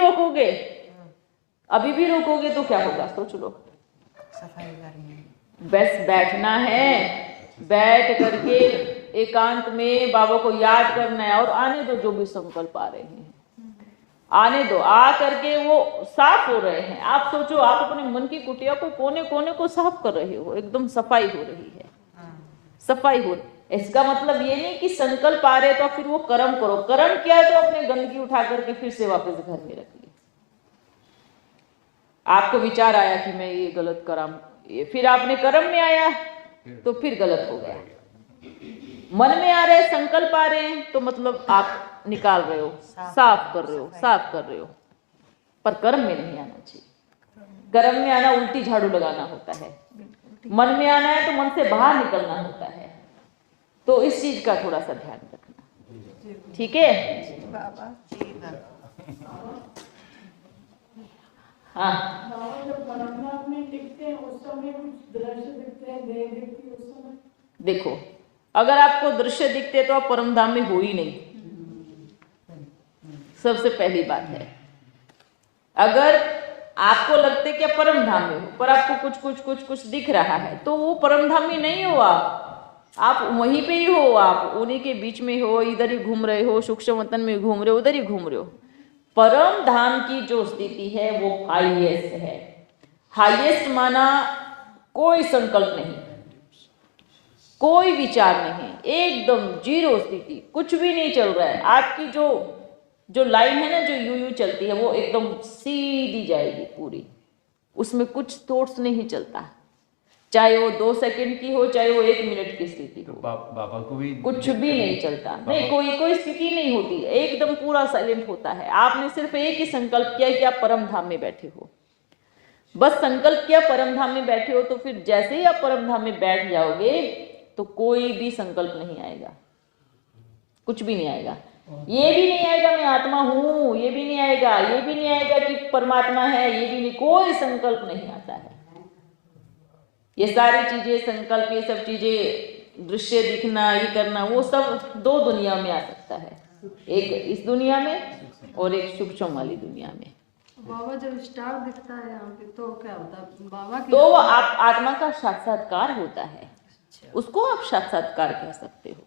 रोकोगे तो क्या होगा, सोच लो। बस बैठना है, बैठ करके एकांत में बाबा को याद करना है, और आने दो जो भी संकल्प आ रहे हैं, आने दो। आ करके वो साफ हो रहे हैं। आप सोचो आप अपने मन की कुटिया को कोने कोने को साफ कर रहे हो, एकदम सफाई हो रही है, सफाई हो। इसका मतलब ये नहीं कि संकल्प आ रहे तो फिर वो कर्म करो। कर्म किया है तो अपने गंदगी उठा करके फिर से वापस घर में रख ली। आपको विचार आया कि मैं ये गलत कराम, ये फिर आपने कर्म में आया तो फिर गलत हो गया। मन में आ रहे, संकल्प आ रहे हैं तो मतलब आप निकाल रहे हो, साफ कर रहे हो, पर कर्म में नहीं आना चाहिए। कर्म में आना उल्टी झाड़ू लगाना होता है, मन में आना है तो मन से बाहर निकलना होता है। तो इस चीज का थोड़ा सा ध्यान रखना, ठीक है? हाँ देखो, अगर आपको दृश्य दिखते तो आप परमधाम में हो ही नहीं, सबसे पहली बात है। अगर आपको लगते कि आप परमधाम में हो पर आपको कुछ दिख रहा है तो वो परमधाम में नहीं हो। आप वहीं पे ही हो, आप उन्हीं के बीच में हो, इधर ही घूम रहे हो, सूक्ष्म वतन में घूम रहे हो, उधर ही घूम रहे हो। परम धाम की जो स्थिति है वो हाईएस्ट है। हाईएस्ट माना कोई संकल्प नहीं, कोई विचार नहीं, एकदम जीरो स्थिति, कुछ भी नहीं चल रहा है। आपकी जो लाइन है ना, जो यूं चलती है, वो एकदम सीधी जाएगी पूरी, उसमें कुछ थॉट्स नहीं चलता, चाहे वो 2 सेकंड की हो, चाहे वो 1 मिनट की स्थिति हो। बाबा को भी कुछ भी नहीं चलता, नहीं कोई स्थिति नहीं होती, एकदम पूरा साइलेंट होता है। आपने सिर्फ एक ही संकल्प किया कि आप परम धाम में बैठे हो, बस संकल्प किया परम धाम में बैठे हो। तो फिर जैसे ही आप परम धाम में बैठ जाओगे तो कोई भी संकल्प नहीं आएगा, कुछ भी नहीं आएगा। ये भी नहीं आएगा मैं आत्मा हूं, ये भी नहीं आएगा, ये भी नहीं आएगा कि परमात्मा है, ये भी नहीं, कोई संकल्प नहीं आता है। ये सारी चीजें, संकल्प, ये सब चीजें, दृश्य दिखना, ये करना, वो सब 2 दुनिया में आ सकता है, एक इस दुनिया में और एक सूक्ष्म वाली दुनिया में। बाबा जब स्टार दिखता है यहाँ पे तो क्या होता है बाबा की? तो वो आप आत्मा का साक्षात्कार होता है, उसको आप साक्षात्कार कह सकते हो।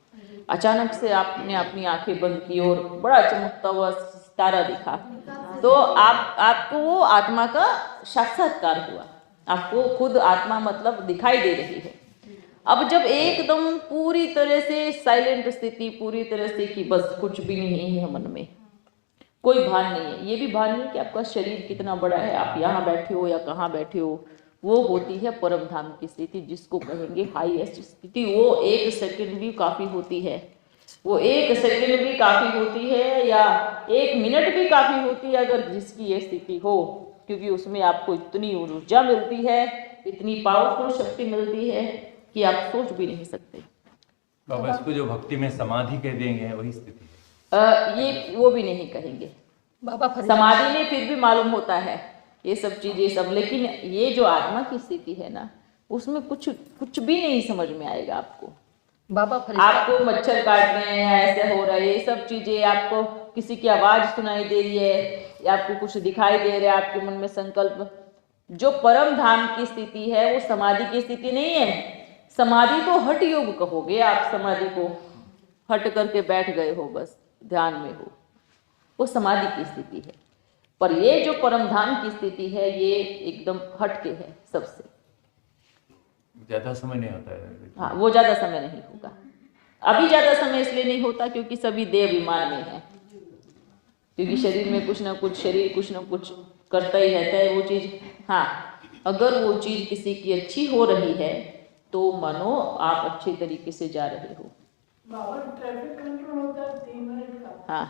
अचानक से आपने अपनी आंखें बंद की और बड़ा चमकता हुआ तारा दिखा, तो आपको वो आत्मा का साक्षात्कार हुआ, आपको खुद आत्मा मतलब दिखाई दे रही है। अब जब एकदम पूरी तरह से साइलेंट स्थिति, पूरी तरह से कि बस कुछ भी नहीं है मन में, कोई भान नहीं है, ये भी भान नहीं कि आपका शरीर कितना बड़ा है, आप यहाँ बैठे हो या कहाँ बैठे हो, वो होती है परम धाम की स्थिति, जिसको कहेंगे हाईएस्ट स्थिति। वो 1 सेकंड भी काफ़ी होती है, वो 1 सेकंड भी काफ़ी होती है, या 1 मिनट भी काफ़ी होती है अगर जिसकी ये स्थिति हो, क्योंकि उसमें आपको इतनी ऊर्जा मिलती है, इतनी पावरफुल शक्ति मिलती है कि आप सोच भी नहीं सकते। बाबा इसको जो भक्ति में समाधि कह देंगे वही स्थिति है। ये वो भी नहीं कहेंगे, बाबा समाधि में फिर भी मालूम होता है ये सब चीजें सब, लेकिन ये जो आत्मा की स्थिति है ना, उसमें कुछ भी नहीं समझ में आएगा आपको। बाबा आपको मच्छर काट रहे हैं या ऐसे हो रहा है, ये सब चीजें, आपको किसी की आवाज सुनाई दे रही है या आपको कुछ दिखाई दे रहा है, आपके मन में संकल्प, जो परम धाम की स्थिति है वो समाधि की स्थिति नहीं है। समाधि तो हठ योग कहोगे आप, समाधि को हट करके बैठ गए हो, बस ध्यान में हो, वो समाधि की स्थिति है। पर ये जो परम धाम की स्थिति है ये एकदम हटके है सबसे, ज्यादा समय नहीं होता है। हाँ, वो ज्यादा समय नहीं होगा। अभी ज्यादा समय इसलिए नहीं होता क्योंकि सभी देह अभिमान में है, क्योंकि शरीर में कुछ ना कुछ करता ही रहता है वो चीज। हाँ, अगर वो चीज किसी की अच्छी हो रही है तो मानो आप अच्छे तरीके से जा रहे हो। ट्रैफिक कंट्रोल होता है 3 मिनट का। हाँ,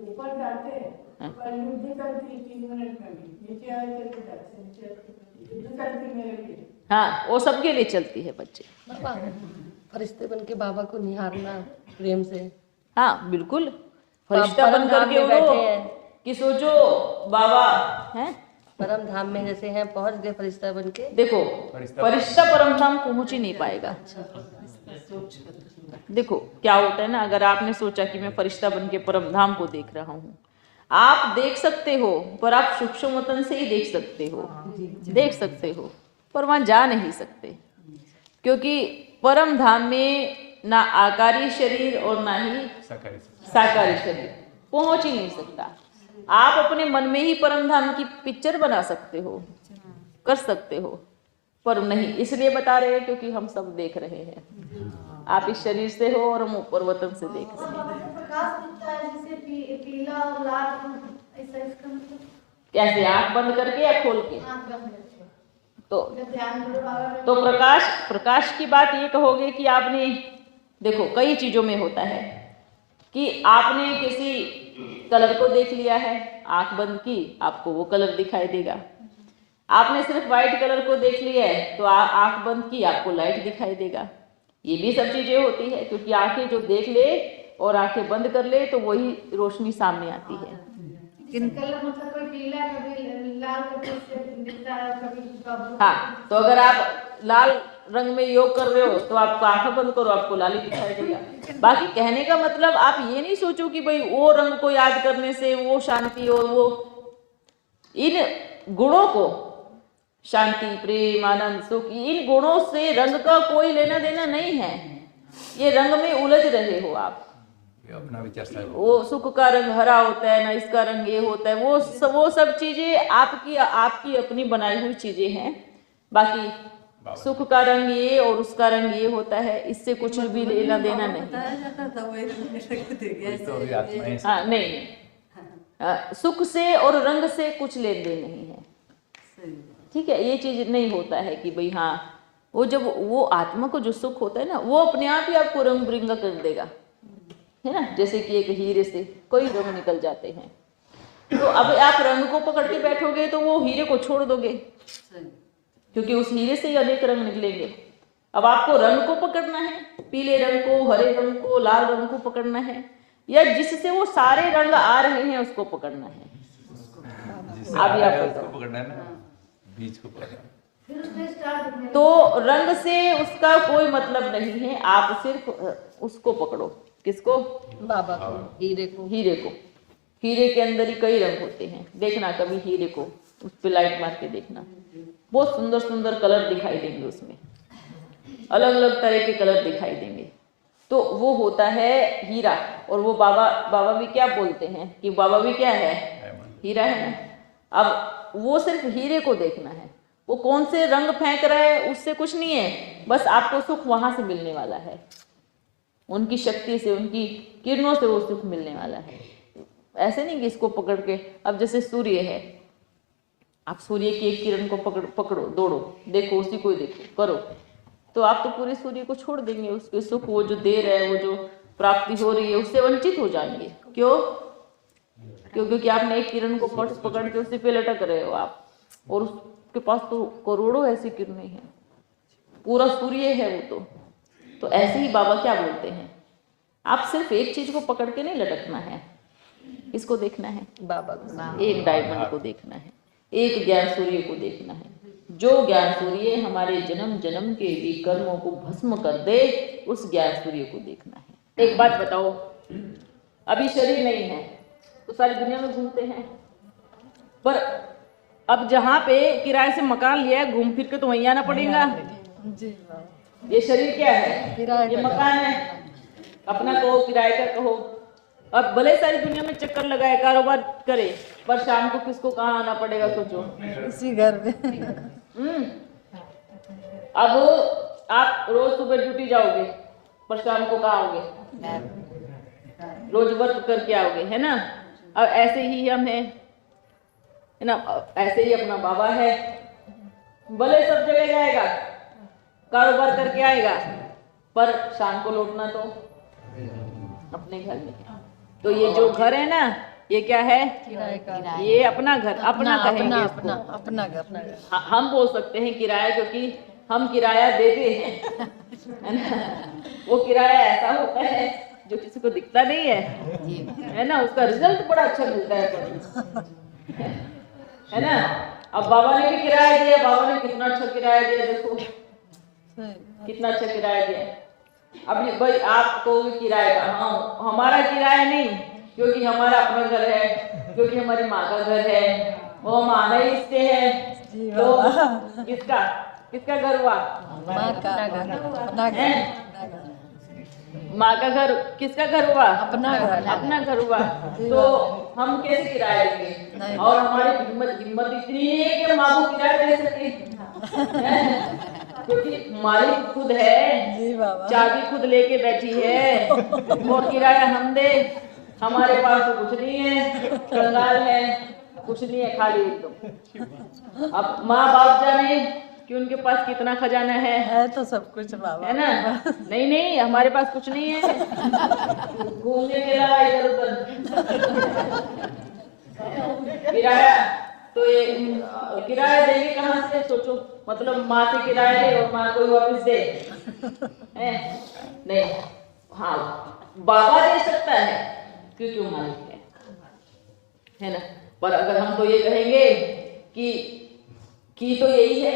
ऊपर जाते हैं पर युद्ध करती 3 मिनट में भी, नीचे आए चले जाते हैं, युद्ध करती मेरे लिए। हाँ, वो सबके लिए चलती है बच्चे। बाबा फरिश्ते बन के बाबा को निहारना प्रेम से। हाँ बिल्कुल, फरिश्ता बन करके बैठे हैं कि सोचो बाबा हैं परम धाम में, जैसे हैं पहुंच गए फरिश्ता बन के। देखो फरिश्ता परम धाम पहुंच ही नहीं पाएगा। देखो क्या होता है ना, अगर आपने सोचा कि मैं फरिश्ता बन के परम धाम को देख रहा हूँ, आप देख सकते हो पर आप सूक्ष्म वतन से ही देख सकते हो पर वहां जा नहीं सकते, क्योंकि परम धाम में ना आकारी शरीर और ना ही साकारी शरीर पहुंच ही नहीं सकता। आप अपने मन में ही परम धाम की पिक्चर बना सकते हो, कर सकते हो, पर नहीं, इसलिए बता रहे हैं क्योंकि हम सब देख रहे हैं। आप इस शरीर से हो और हम ऊपर वतन से देख रहे हैं। प्रकाश दिखता है जैसे पीला और लाल, ऐसा इसका मतलब कैसे? आंख बंद करके या खोल के? आंख बंद करके। तो प्रकाश की बात ये कहोगे कि आपने देखो कई चीजों में होता है कि आपने किसी कलर को देख लिया है, आंख बंद की, आपको वो कलर दिखाई देगा। आपने सिर्फ व्हाइट कलर को देख लिया है तो आंख बंद की, आपको लाइट दिखाई देगा। ये भी सब चीजें होती है, क्योंकि आंखें जो देख ले और आंखें बंद कर ले तो वही रोशनी सामने आती है। कलर मतलब कोई पीला, कभी लाल, कभी दिखता है, कभी। हाँ, तो अगर आप लाल रंग में योग कर रहे हो तो आपको आंखें बंद करो, आपको लाल ही दिखाई देगा। बाकी कहने का मतलब आप ये नहीं सोचो कि भाई वो रंग को याद करने से वो शांति और वो, इन गुणों को, शांति, प्रेम, आनंद, सुख, इन गुणों से रंग का कोई लेना देना नहीं है। ये रंग में उलझ रहे हो आप। अपना विचार, वो सुख का रंग हरा होता है ना, इसका रंग ये होता है, वो सब चीजें आपकी अपनी बनाई हुई चीजें हैं। बाकी सुख का रंग ये और उसका रंग ये होता है, इससे कुछ भी लेना देना नहीं। हाँ नहीं, सुख से और रंग से कुछ लेन देन नहीं है, ठीक है। ये चीज नहीं होता है कि भाई हाँ, वो जब वो आत्मा को जो सुख होता है ना, वो अपने आप ही आपको रंग बिरंगा कर देगा, है ना। जैसे कि एक हीरे से कई रंग निकल जाते हैं, तो अब आप रंग को पकड़ के बैठोगे तो वो हीरे को छोड़ दोगे, क्योंकि उस हीरे से ही अनेक रंग निकलेंगे। अब आपको रंग को पकड़ना है, पीले रंग को, हरे रंग को, लाल रंग को पकड़ना है, या जिससे वो सारे रंग आ रहे हैं उसको पकड़ना है। अभी आप पकड़ना है ना, बीज को पकड़ना। तो रंग से उसका कोई मतलब नहीं है, आप सिर्फ उसको पकड़ो। किसको? बाबा को, हीरे को। हीरे के अंदर ही कई रंग होते हैं। देखना कभी हीरे को, उस पर लाइट मार के देखना, बहुत सुंदर सुंदर कलर दिखाई देंगे, उसमें अलग अलग तरह के कलर दिखाई देंगे। तो वो होता है हीरा। और वो बाबा भी क्या बोलते हैं कि बाबा भी क्या है? हीरा है ना। अब वो सिर्फ हीरे को देखना है, वो कौन से रंग फेंक रहा है उससे कुछ नहीं है, बस आपको सुख वहां से मिलने वाला है, उनकी शक्ति से, उनकी किरणों से वो सुख मिलने वाला है। ऐसे नहीं कि इसको पकड़ के, अब जैसे सूर्य है, आप सूर्य की एक किरण को पकड़ो, दौड़ो, देखो, उसी को ही देखो, करो, तो आप तो पूरे सूर्य को छोड़ देंगे, उसके सुख, वो जो दे रहा है, वो जो प्राप्ति हो रही है, उससे वंचित हो जाएंगे। क्यों? क्योंकि आपने एक किरण को पकड़ के उसी पे लटक रहे हो आप, और उसके पास तो करोड़ों ऐसी किरणें हैं, पूरा सूर्य है वो। तो ऐसे ही बाबा क्या बोलते हैं, आप सिर्फ एक चीज को पकड़ के नहीं लटकना है, इसको देखना है, बाबा एक डायमंड को देखना है, एक ज्ञान सूर्य को देखना है, जो ज्ञान सूर्य हमारे जन्म जन्म के भी कर्मों को भस्म कर दे, उस ज्ञान सूर्य को देखना है। एक बात बताओ, अभी शरीर नहीं है तो सारी दुनिया में घूमते हैं, पर अब जहाँ पे किराए से मकान लिया है, घूम फिर के तो वहीं आना पड़ेगा। ये शरीर क्या है? ये मकान है, अपना कहो, किराए का कहो। अब भले सारी दुनिया में चक्कर लगाए, कारोबार करे, पर शाम को किसको कहाँ आना पड़ेगा, सोचो, इसी घर में। अब आप रोज सुबह ड्यूटी जाओगे, पर शाम को कहाँ आओगे? रोज वर्क करके आओगे, है ना। अब ऐसे ही हम हैं, है ना, ऐसे ही अपना बाबा है, भले सब जगह जाएगा, कारोबार करके आएगा, पर शाम को लौटना तो अपने घर में। तो ये जो घर है ना, ये क्या है? ये अपना घर, अपना कहेंगे इसको, अपना घर। हम बोल सकते हैं किराया, क्योंकि हम किराया देते हैं, है ना। वो किराया ऐसा होता है जो किसी को दिखता नहीं है ना, उसका रिजल्ट बड़ा अच्छा मिलता है ना। अब बाबा ने भी किराया दिया, बाबा ने कितना अच्छा किराया दिया, देखो कितना अच्छा किराया दिया। अब भाई आप कहोगे किराए का, हाँ हमारा किराया नहीं, क्योंकि हमारा अपना घर है, क्योंकि हमारी माँ का घर है, वो हम आना ही इससे है। तो किसका घर हुआ? माँ का घर, किसका घर हुआ? अपना घर हुआ। तो हम कैसे किराया देंगे? और हमारी हिम्मत इतनी है कि माँ को किराया दे सके, क्योंकि मालिक खुद है, चाबी खुद लेके बैठी है, वो किराया हम दे। हमारे पास तो कुछ नहीं है, कंगाल है, कुछ नहीं है, खाली एकदम। अब माँ बाप जाने कि उनके पास कितना खजाना है तो सब कुछ बाबा, है ना। नहीं, हमारे पास कुछ नहीं है, घूमने के अलावा इधर उधर। किराया तो ये किराया देंगे कहाँ से, सोचो, मतलब माँ से किराया दे और माँ कोई वापस दे, नहीं। हाँ, बाबा दे सकता है क्योंकि वो मालिक है ना। पर अगर हम तो ये कहेंगे कि तो यही है,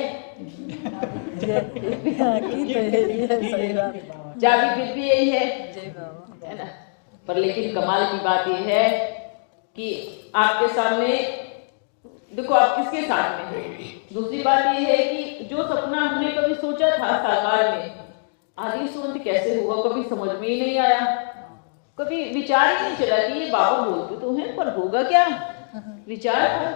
सही बात, चाबी फिर भी यही है ना। पर लेकिन कमाल की बात यह है कि आपके सामने देखो, आप किसके साथ में हो। दूसरी बात यह है कि जो सपना हमने कभी सोचा था साकार में, आदि सुंद कैसे होगा, कभी समझ में ही नहीं आया, कभी विचार ही नहीं चला कि ये बाबा बोलते तो हैं, पर होगा क्या। विचार था,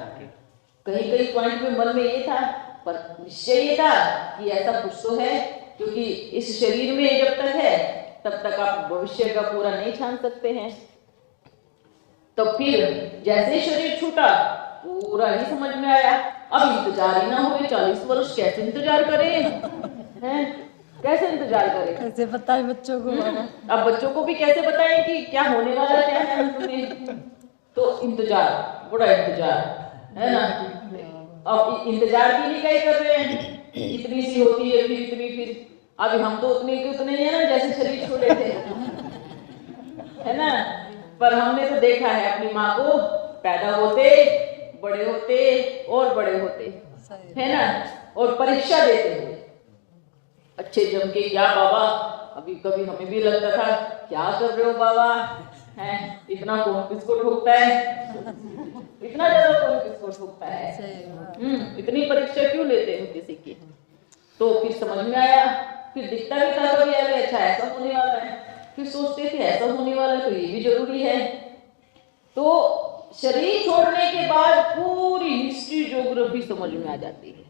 कहीं पॉइंट में मन में ये था, पर निश्चय ये था कि ऐसा कुछ तो है, क्योंकि इस शरीर में जब तक है तब तक आप भविष्य का पूरा नहीं छान सकते हैं। तो फिर जैसे शरीर छूटा, पूरा ही समझ में आया, अब इंतजार ही ना हुए, 40 वर्ष कैसे इंतजार करें, हैं? कैसे इंतजार करें, कैसे बताएं बच्चों को बाबा। अब बच्चों को भी कैसे बताएं कि क्या होने वाला क्या है उनमें। तो इंतजार, बड़ा इंतजार है ना। अब इंतजार भी नहीं कहीं कर रहे हैं, इतनी सी होती है, फिर इतनी, फिर अभी हम तो उतने के उतने हैं ना जैसे शरीर छोड़े थे, है ना। पर हमने तो देखा है अपनी माँ को पैदा होते, बड़े होते और बड़े होते, है ना, और परीक्षा देते हुए अच्छे जम के। क्या बाबा, अभी कभी हमें भी लगता था क्या कर रहे हो बाबा, हैं, इतना कौन किसको ठोकता है, इतना ज्यादा कौन किसको ठोकता है, इतनी परीक्षा क्यों लेते हो किसी की। तो फिर समझ में आया, फिर दिखता भी था कभी, अरे अच्छा ऐसा होने वाला है, फिर सोचते थे ऐसा होने वाला है तो ये भी जरूरी है। तो शरीर छोड़ने के बाद पूरी हिस्ट्री ज्योग्राफी समझ में आ जाती है,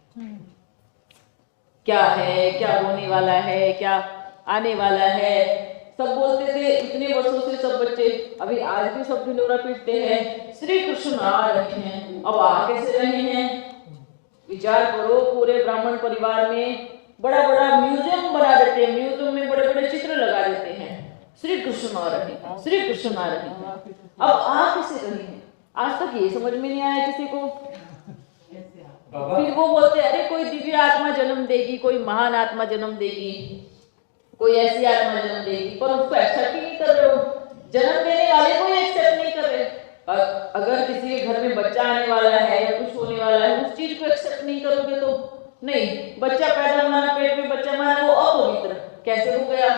क्या है, क्या होने वाला है, क्या आने वाला है। सब बोलते थे इतने वर्षों से, सब बच्चे अभी आज भी सब ढिंढोरा पीटते हैं, श्री कृष्ण आ रहे हैं, अब आ कैसे रहे हैं, विचार करो, पूरे ब्राह्मण परिवार में बड़ा बड़ा म्यूजियम बना देते हैं, म्यूजियम में बड़े बड़े चित्र लगा देते हैं, श्री कृष्ण आ रहे हैं, श्री कृष्ण आ रहे हैं। अब आ किसे रहे हैं? आज तक ये समझ में नहीं आया किसी को। फिर वो बोलते हैं अरे कोई दिव्य आत्मा जन्म देगी, कोई महान आत्मा जन्म देगी, कोई ऐसी आत्मा जन्म देगी, पर उसको एक्सेप्ट ही नहीं कर रहे हो। जन्म देने वाले को ही एक्सेप्ट नहीं कर रहे। अगर किसी के घर में बच्चा आने वाला है या कुछ होने वाला है, उस चीज को एक्सेप्ट नहीं करोगे तो नहीं। बच्चा पैदा होना, पेट में बच्चा माना, वो अपवित्र कैसे हो गया?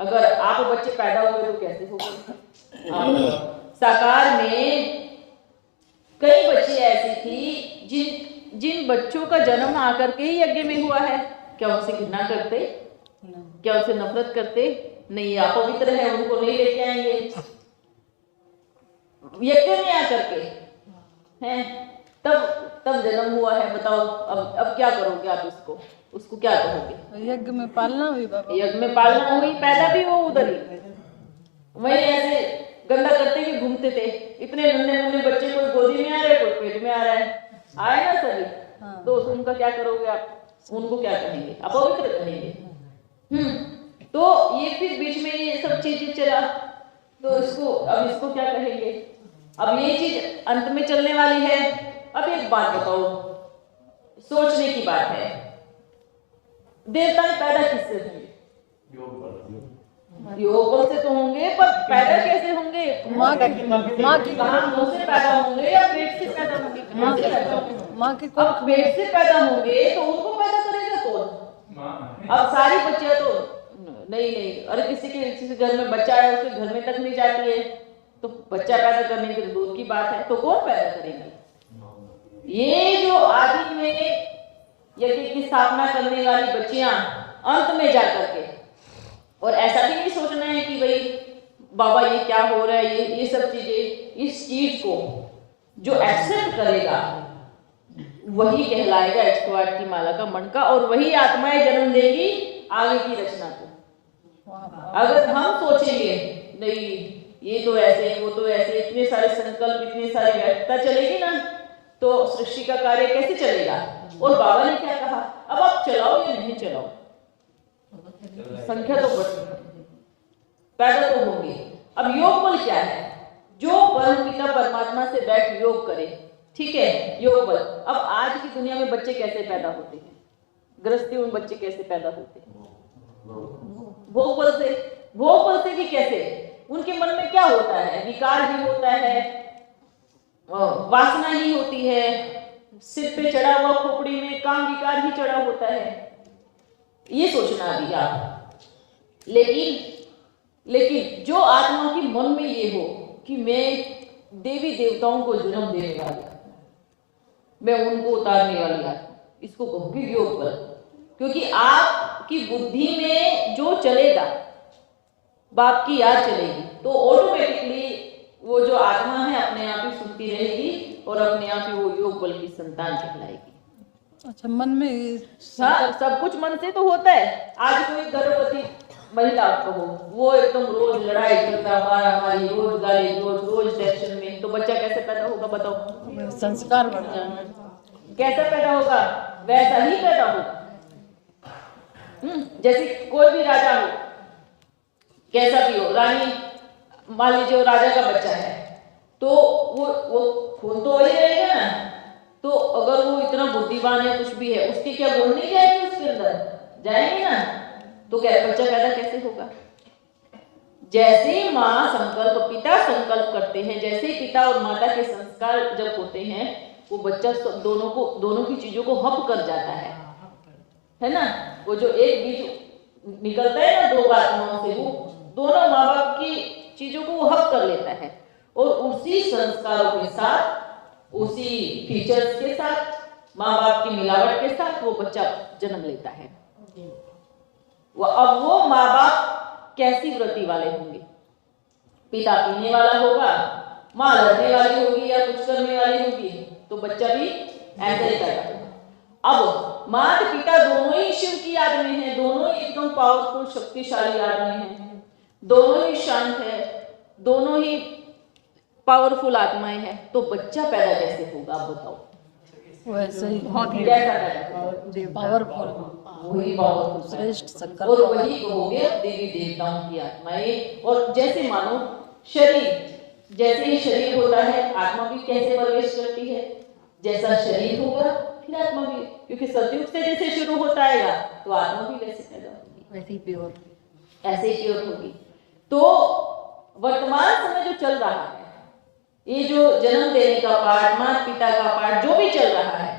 अगर आप बच्चे पैदा हुए तो कैसे हो गए? साकार में कई बच्ची ऐसी थी जिन बच्चों का जन्म आकर के ही यज्ञ में हुआ है। क्या उनसे घृणा करते? क्या उनसे नफरत करते? नहीं, अपवित्र है, उनको नहीं लेके आएंगे। यज्ञ में आकर के हैं, तब जन्म हुआ है। बताओ अब क्या करोगे आप इसको? उसको क्या कहोगे? यज्ञ में पालना हुई बाबा, यज्ञ में पालना हुई, पैदा भी वो उधर ही। वही ऐसे गंदा करते हुए घूमते थे। इतने नन्हे नन्हे बच्चे, कोई गोदी में आ रहा है, कोई पेट में आ रहा है, आए ना सभी। तो उनका क्या करोगे आप? उनको क्या कहेंगे? अपवित्र कहेंगे। तो ये फिर बीच में ये सब चीजें चला, तो इसको क्या कहेंगे? अब ये चीज अंत में चलने वाली है। अब एक बात बताओ, सोचने की बात है, देवता पैदा किससे होंगे? योग बल से तो होंगे, पर पैदा कैसे होंगे? माँ की कहाँ मुंह से पैदा होंगे या पेट से पैदा होंगे? माँ के अब पेट से पैदा होंगे तो उनको पैदा करेगा कौन? अब सारी बच्चियां तो नहीं। अरे किसी के घर में बच्चा है, उसके घर में तक नहीं जाती है, तो बच्चा पैदा करने की दूर की बात है, तो कौन पैदा करेंगे? ये जो आदि में यज्ञ की स्थापना करने वाली बच्चियां अंत में जाकर के, और ऐसा भी नहीं सोचना है कि भाई बाबा ये क्या हो रहा है, ये सब चीजें, इस चीज को जो एक्सेप्ट करेगा वही कहलाएगा 108 की माला का मणका, और वही आत्माएं जन्म देगी आगे की रचना को। अगर हम सोचेंगे नहीं ये तो ऐसे, वो तो ऐसे, इतने सारे संकल्प, इतनी सारी व्यस्तता चलेगी ना, तो सृष्टि का कार्य कैसे चलेगा? और बाबा ने क्या कहा? अब आप चलाओ या नहीं चलाओ, संख्या तो बढ़ती, पैदा तो होंगे। अब योग बल क्या है? जो परम पिता परमात्मा से बैठ योग करे, ठीक है, योग बल। अब आज की दुनिया में बच्चे कैसे पैदा होते हैं? गृहस्थी में बच्चे कैसे पैदा होते हैं? भोग बल से। भोग बल से भी कैसे? उनके मन में क्या होता है? विकार भी होता है, वासना ही होती है, सिर पे चढ़ा हुआ खोपड़ी में काम विकार ही चढ़ा होता है। ये सोचना भी आप। लेकिन जो आत्मा के मन में ये हो कि मैं देवी देवताओं को जन्म देने वाली, मैं उनको उतारने वाली आत्मा, इसको कहोगे योग बल। क्योंकि आपकी बुद्धि में जो चलेगा, बाप की याद चलेगी, तो ऑटोमेटिकली वो जो आत्मा है अपने आप ही सुनती रहेगी और अपने आप ही वो योग बल की संतान कहलाएगी। अच्छा, मन में सब कुछ मन से तो होता है। आज कोई गर्भवती महिला कहो, वो एकदम रोज लड़ाई करता, मारामारी, रोज गाली, रोज टेंशन में, तो बच्चा कैसे पैदा होगा? बताओ। संस्कार बढ़ जाएंगे। कैसा पैदा होगा? वैसा ही पैदा होगा। जैसे कोई भी राजा हो, कैसा भी हो, रानी मान लीजिए वो राजा का बच्चा है, तो वो खून तो वही रहेगा ना। तो अगर वो इतना बुद्धिमान है, कुछ भी है, उसके क्या गुण नहीं जाएंगे? उसके अंदर जाएंगे ना। तो क्या बच्चा पैदा कैसे होगा? जैसे माँ संकल्प, पिता संकल्प करते हैं, जैसे पिता और माता के संस्कार जब होते हैं, वो बच्चा दोनों की चीजों को हप कर जाता है ना। वो जो एक बीज निकलता है ना दो आत्माओं से, वो दोनों माँ बाप की चीजों को वो हक कर लेता है, और उसी संस्कारों के साथ, उसी फीचर्स के साथ, माँ बाप की मिलावट के साथ वो बच्चा जन्म लेता है। अब वो माँ बाप कैसी वृत्ति वाले होंगे? पिता पीने वाला होगा, माँ लड़ने वाली होगी या कुछ करने वाली होगी, तो बच्चा भी ऐसा ही पैदा होगा। अब माता पिता दोनों ही शिव की याद में हैं, दोनों ही एकदम पावरफुल शक्तिशाली याद में हैं, दोनों ही शांत है, दोनों ही पावरफुल आत्माएं हैं, तो बच्चा पैदा कैसे होगा? आप बताओ। वैसे ही बहुत ही कैसा पैदा होगा? पावरफुल, वही पावरफुल श्रेष्ठ और संकल्प वही कहोगे देवी देवताओं की आत्माएं। और जैसे मानो शरीर, जैसे ही शरीर होता है आत्मा भी कैसे प्रवेश करती है, जैसा शरीर होगा फिर आत्मा भी, क्योंकि सतयुग से जैसे शुरू होता है तो आत्मा भी वैसे पैदा होगी, वैसे ही प्योर। ऐसे ही प्योर होगी। तो वर्तमान समय जो चल रहा है, ये जो जन्म देने का पाठ, माता पिता का पाठ जो भी चल रहा है,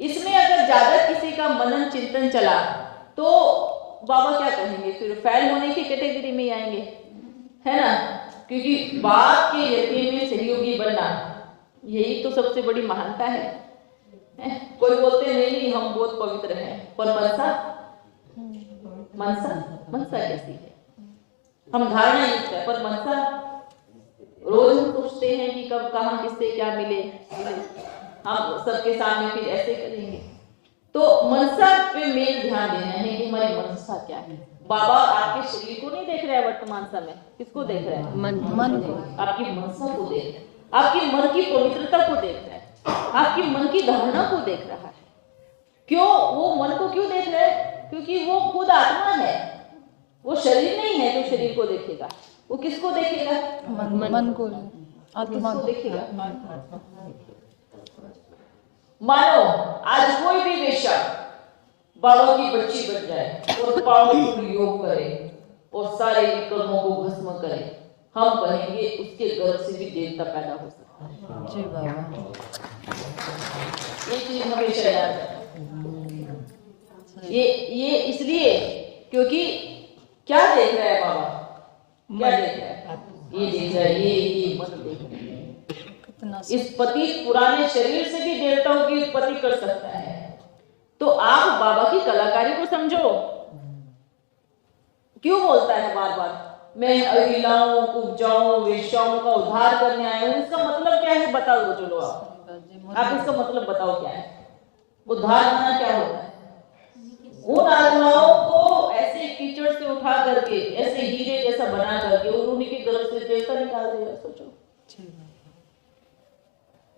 इसमें अगर ज्यादा किसी का मनन चिंतन चला तो बाबा क्या कहेंगे, फिर फेल होने की कैटेगरी में आएंगे, है ना। क्योंकि बाप के यज्ञ में सहयोगी बनना यही तो सबसे बड़ी महानता है। कोई बोलते नहीं हम बहुत पवित्र हैं, पर मनसा मनसा मनसा कैसी है, हम धारणा युक्त है, पर मनसा रोज हम सोचते हैं कि कब कहाँ किससे क्या मिले, हम सबके सामने फिर ऐसे करेंगे। तो मनसा पे मेन ध्यान देना है कि हमारी मनसा क्या है। बाबा आपके शरीर को नहीं देख रहे हैं वर्तमान समय, किसको देख रहे हैं? मन को, आपकी मनसा को देख रहे हैं, आपकी मन की पवित्रता को देख रहा है, आपकी मन की धारणा को देख रहा है। क्यों वो मन को क्यों देख रहा है? क्योंकि वो खुद आत्मा है, वो शरीर नहीं है जो शरीर को देखेगा, वो किसको देखेगा? मन को, आत्मा किसको को देखेगा? मानो आज कोई भी वेश्या बाबा की बच्ची बन जाए और पावरफुल योग करे और सारे विकर्मों को भस्म करे, हम कहेंगे उसके गर्भ से भी देवता पैदा हो सकता है। जी बाबा, ये चीज हमेशा याद रखना। ये इसलिए क्योंकि क्या देख रहा है बाबा, क्या देख रहा है? ये देख रहा है, ये मन देख रहा है। इस पति पुराने शरीर से भी देवताओं की उत्पत्ति कर सकता है। तो आप बाबा की कलाकारी को समझो। क्यों बोलता है बार बार मैं अहिलाओं, कुब्जाओं, वेश्याओं का उद्धार करने आया हूं? इसका मतलब क्या है बताओ, चलो आप इसका मतलब बताओ क्या है? उद्धार करना क्या होता है? उन आत्माओं को ऐसे कीचड़ से उठा करके, ऐसे हीरे जैसा बना करके और उन्हीं के गर्भ से देवता निकाल देगा। सोचो,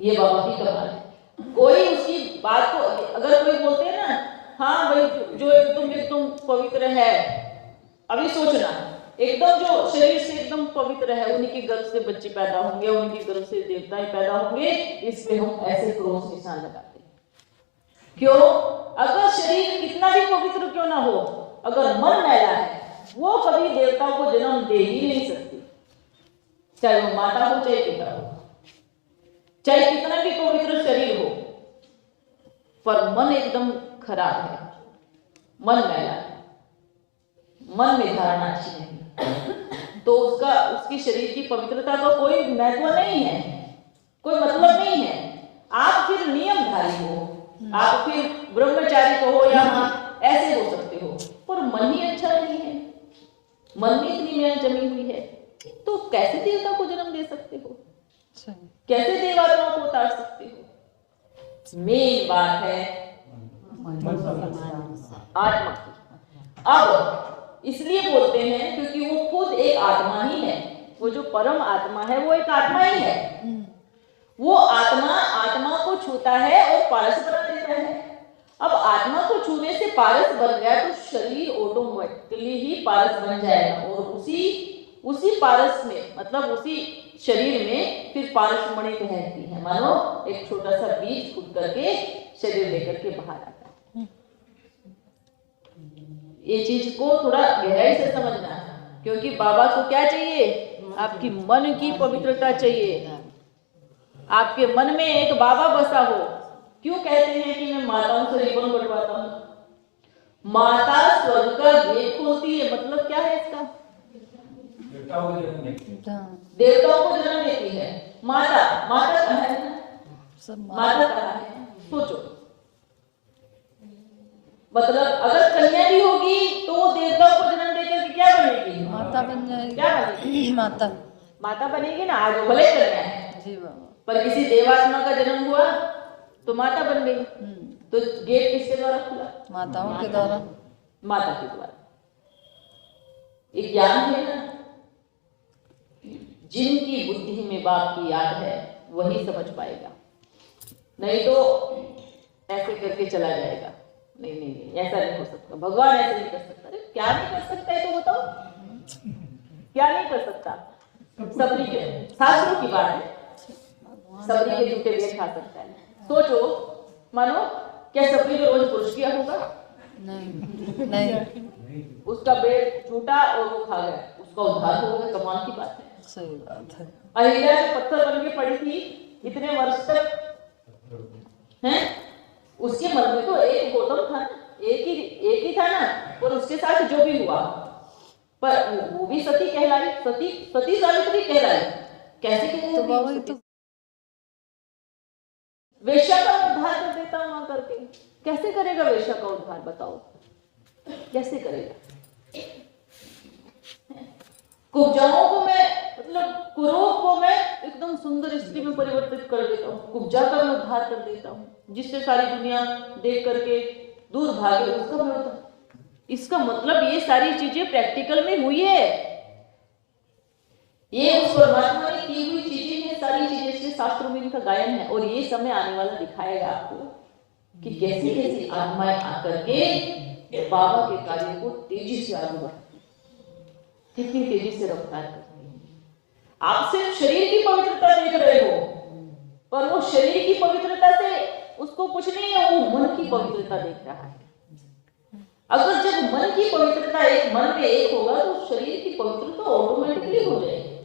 ये बाबा की कमाल है। कोई उसकी बात को अगर कोई बोलते हैं ना, हाँ भाई जो एकदम पवित्र है, अभी सोचना एकदम जो शरीर से एकदम पवित्र है उन्हीं के गर्भ से बच्चे पैदा होंगे, उन्हीं के गर्भ से देवता पैदा होंगे, इस पे हम ऐसे क्रॉस निशान लगाते हैं। क्यों? अगर शरीर कितना भी पवित्र क्यों ना हो, अगर मन मैला है वो कभी देवताओं को जन्म दे ही नहीं सकती, चाहे वो माता हो चाहे पिता हो, चाहे कितना भी पवित्र शरीर हो, पर मन एकदम खराब है, मन मैला है, मन में धारणा अच्छी नहीं, तो उसकी शरीर की पवित्रता का कोई महत्व नहीं है, कोई मतलब नहीं है। आप फिर नियमधारी हो, आप फिर ब्रह्मचारी को हो या ऐसे हो सकते हो, पर मन ही अच्छा नहीं है, मन में इतनी मैल जमी हुई है, तो कैसे देवता को जन्म दे सकते हो? कैसे देवात्माओं को उतार सकते हो? मेन बात है आत्मा की। अब इसलिए बोलते हैं क्योंकि वो खुद एक आत्मा ही है, वो जो परम आत्मा है वो एक आत्मा ही है। वो आत्मा को छूता है और पारस बना देता है। अब आत्मा को छूने से पारस बन गया तो शरीर ऑटोमेटिकली ही पारस बन जाएगा, और उसी पारस में, मतलब उसी शरीर में फिर पारस मणि ठहरती है, मानो एक छोटा सा बीज फूट करके शरीर लेकर के बाहर आता है। ये चीज को थोड़ा गहराई से समझना है, क्योंकि बाबा को क्या चाहिए? आपकी मन की पवित्रता चाहिए, आपके मन में एक बाबा बसा हो। क्यों कहते हैं कि मैं माताओं से रिबन कटवाता हूं? माता स्वर्ग का गेट खोलती है, मतलब क्या है इसका? देवताओं को जन्म देती है। माता कहाँ है? माता कहाँ है? सोचो, मतलब अगर कन्या भी होगी तो वो देवताओं को जन्म देकर के क्या बनेगी? माता बन जाएगी। क्या बनेगी? माता बनेगी ना, आज भले कन्या है जी बाबा, पर पर किसी देवात्मा का जन्म हुआ तो माता बन गई। तो गेट किसके द्वारा खुला? माताओं के द्वारा, माता के द्वारा। एक ज्ञान है ना, जिनकी बुद्धि में बाप की याद है वही समझ पाएगा, नहीं तो ऐसे करके चला जाएगा। नहीं नहीं नहीं, ऐसा नहीं हो सकता, भगवान ऐसे नहीं कर सकता। अरे क्या नहीं कर सकता है तो बताओ, क्या नहीं कर सकता? सबरी के शास्त्रों की बात है, सबरी के जूते भी खा सकता है। सोचो, मानो क्या सबरी ने रोज पुरुष किया होगा? नहीं, उसका पेट छूटा और वो खा गया, उसका उद्धार हो गया, कमाल की बात है। सही बात है। अहिल्या जो पत्थर बन के पड़ी थी इतने वर्ष तक, हैं? उसके मन में तो एक गौतम था ना, एक ही था ना, और उसके साथ जो भी हुआ, पर वो भी सती कहलाई, सती सावित्री कहलाई। कैसे तो बाबा ये तो वेश्या का उद्धार कर देता वहां करके, कैसे करेगा वेश्या का उद्धार? बताओ कैसे करेगा? कुब्जाओं को मैं, मतलब कुरूप को मैं एकदम सुंदर स्त्री में परिवर्तित कर देता हूँ, कुब्जा का मैं उद्धार कर देता हूँ, जिससे सारी दुनिया देख करके दूर भागे, उसका मैं उद्धार। इसका मतलब ये सारी चीजें प्रैक्टिकल में हुई है, ये उस परमात्मा ने की हुई चीजें हैं, सारी चीजें, इसलिए शास्त्रों में इनका गायन है। और ये समय आने वाला दिखाएगा आपको कि कैसी कैसी आत्माएं आकर के बाबा के कार्य को तेजी से आगे बढ़ाती, कितनी तेजी से रफ्तार करती है। आप सिर्फ शरीर की पवित्रता देख रहे हो, पर वो शरीर की पवित्रता से उसको कुछ नहीं है, वो मन की पवित्रता देख रहा है। अगर जब मन की पवित्रता एक मन में एक होगा तो शरीर की पवित्रता ऑटोमेटिकली हो जाएगी।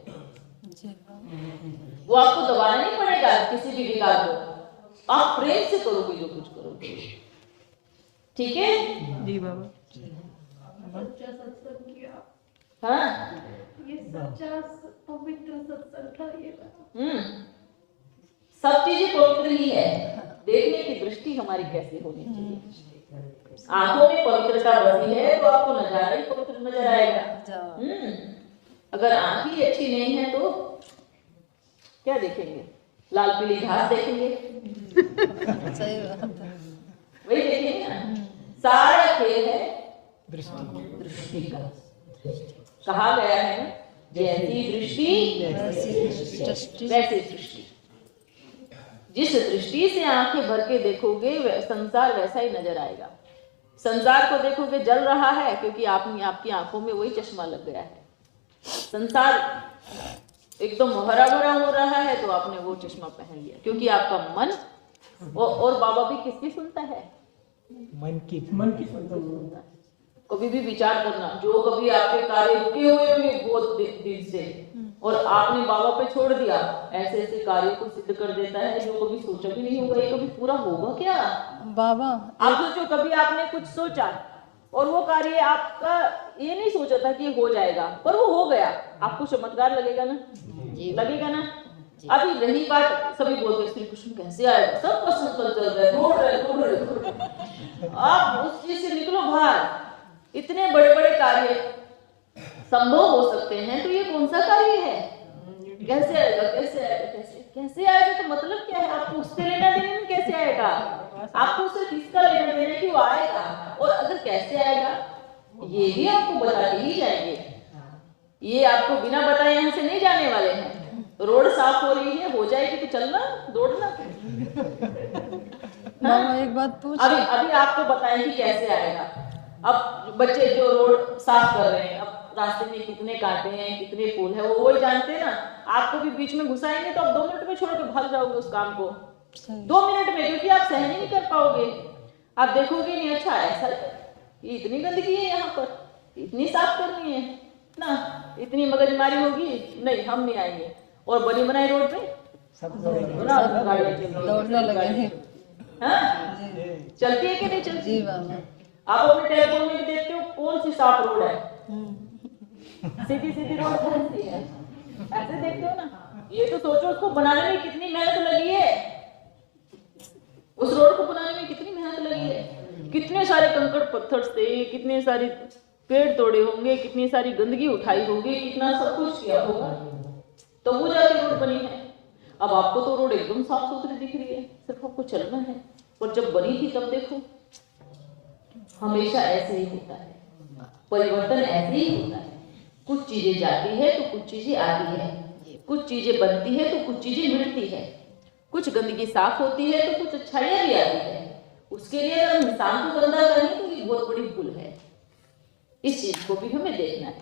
वो आपको दबाना नहीं पड़ेगा किसी भी विकार को, आप प्रेम से करोगे जो कुछ करोगे। ठीक है जी बाबा। सच्चा सत्संग किया, हाँ, ये सच्चा पवित्र सत्संग था ये। सब चीजें पवित्र ही है। देखने की दृष्टि हमारी कैसी होनी चाहिए। आंखों में पवित्रता बसी है तो आपको नजारा ही पवित्र नजर आएगा। अगर आंख ही अच्छी नहीं है तो क्या देखेंगे? लाल पीली घास देखेंगे। सही बात है। वही देखेंगे ना। सारा खेल है दृष्टि का। कहा गया है ना, जैसी दृष्टि वैसी सृष्टि। जिस दृष्टि से आंखें भर के देखोगे संसार वैसा ही नजर आएगा। संसार को देखोगे जल रहा है क्योंकि आपकी आंखों में वही चश्मा लग गया है। संसार एकदम हरा भरा हो रहा है तो आपने वो चश्मा पहन लिया, क्योंकि आपका मन और बाबा भी किसकी सुनता है? मन की सुनता है। कभी भी विचार करना, जो कभी आपके कार्य रुके हुए होंगे बहुत दिल से और आपने बाबा पे छोड़ दिया, ऐसे ऐसे कार्यों को सिद्ध कर देता है जो कभी सोचा भी नहीं होगा। ये कभी पूरा होगा क्या बाबा? आप सोचो, कभी आपने कुछ सोचा और वो कार्य आपका ये नहीं सोचा था कि हो जाएगा, पर वो हो गया, आपको चमत्कार लगेगा ना? लगेगा ना? अभी रही बात, सभी बोलते श्री कृष्ण कैसे आएगा, सब प्रश्न चल रहा है, आप उस चीज से निकलो बाहर। इतने बड़े बड़े कार्य संभव हो सकते हैं तो ये कौन सा कार्य है? कैसे आएगा, कैसे आएगा, कैसे आएगा? तो मतलब क्या है? आपको उससे लेना देना में कैसे आएगा? आपको सिर्फ इसका लेना देना कि वो आएगा, और अगर कैसे आएगा ये भी आपको बता के ही जाएंगे। ये आपको बिना बताए यहाँ से नहीं जाने वाले हैं। रोड साफ हो रही है, हो जाएगी तो चलना, दौड़ना। मामा एक बात पूछ, अभी आपको बताएंगे कैसे आएगा। अब बच्चे जो रोड साफ कर रहे हैं, अब रास्ते में कितने कांटे हैं, कितने पुल है, वो जानते हैं ना। आपको भी बीच में घुसाएंगे तो आप 2 मिनट में छोड़ के भाग जाओगे उस काम को, 2 मिनट में, क्योंकि आप सहन नहीं कर पाओगे। आप देखोगे नहीं, अच्छा ऐसा ये इतनी गंदगी है यहाँ पर, इतनी साफ करनी है ना, इतनी मगजमारी होगी, नहीं हम नहीं आएंगे। और बनी बनाई रोड पे दौड़ने लगे। हाँ, चलती है कि नहीं चलती? जी बाबा। आप अपने टेलीफोन में देखते हो कौन सी साफ रोड है, सीधी सीधी रोड कौन सी है, ऐसे देखते हो ना। ये तो सोचो उसको बनाने में कितनी मेहनत लगी है, उस रोड को बनाने में कितनी मेहनत लगी है, कितने सारे कंकड़ पत्थर से, कितने सारे पेड़ तोड़े होंगे, कितनी सारी गंदगी उठाई होगी, कितना सब कुछ किया होगा, तो वो जाके रोड बनी है। अब आपको तो रोड एकदम साफ सुथरी दिख रही है, सिर्फ आपको चलना है। और जब बनी थी तब देखो, हमेशा ऐसे ही होता है, परिवर्तन ऐसे ही होता है। कुछ चीजें जाती है तो कुछ चीजें आती है, कुछ चीजें बनती है तो कुछ चीजें मिटती है, कुछ गंदगी साफ होती है तो कुछ अच्छाइयां भी आती है, उसके लिए अगर हम इंसान को गंदा करें तो ये बहुत बड़ी भूल है। इस चीज को भी हमें देखना है।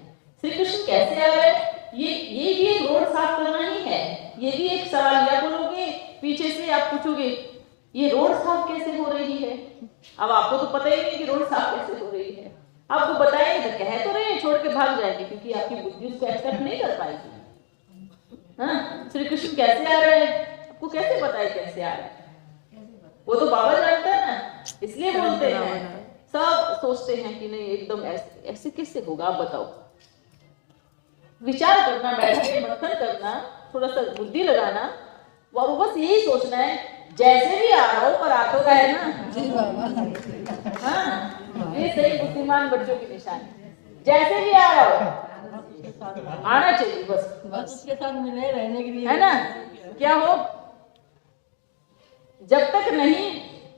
श्री कृष्ण कैसे आ रहे हैं, ये भी एक रोड साफ करना ही है। ये भी एक सवाल, या बोलोगे पीछे से आप पूछोगे ये रोड साफ कैसे हो रही है। अब आपको तो पता ही नहीं कि रोड साफ कैसे हो रही है। आपको बताएंगे तो कह तो रहे हैं, छोड़ के भाग जाएंगे, क्योंकि आपकी बुद्धि उसको एक्सेप्ट नहीं कर पाएगी। हाँ, श्री कृष्ण कैसे आ रहे हैं, आपको कैसे पता है कैसे आ रहे हैं? वो तो बाबा जानता है ना, इसलिए बोलते हैं। सब सोचते हैं कि नहीं एकदम ऐसे कैसे होगा, आप बताओ। विचार करना, बैठ के मंथन करना, थोड़ा सा बुद्धि लगाना, और बस यही सोचना है जैसे भी आ रहा हो पर आ तो रहे ना। हाँ, ये सही बुद्धिमान बच्चों की निशानी। जैसे भी आ रहा हो आना चाहिए, बस उसके साथ मिले रहने के लिए, है ना। क्या हो, जब तक नहीं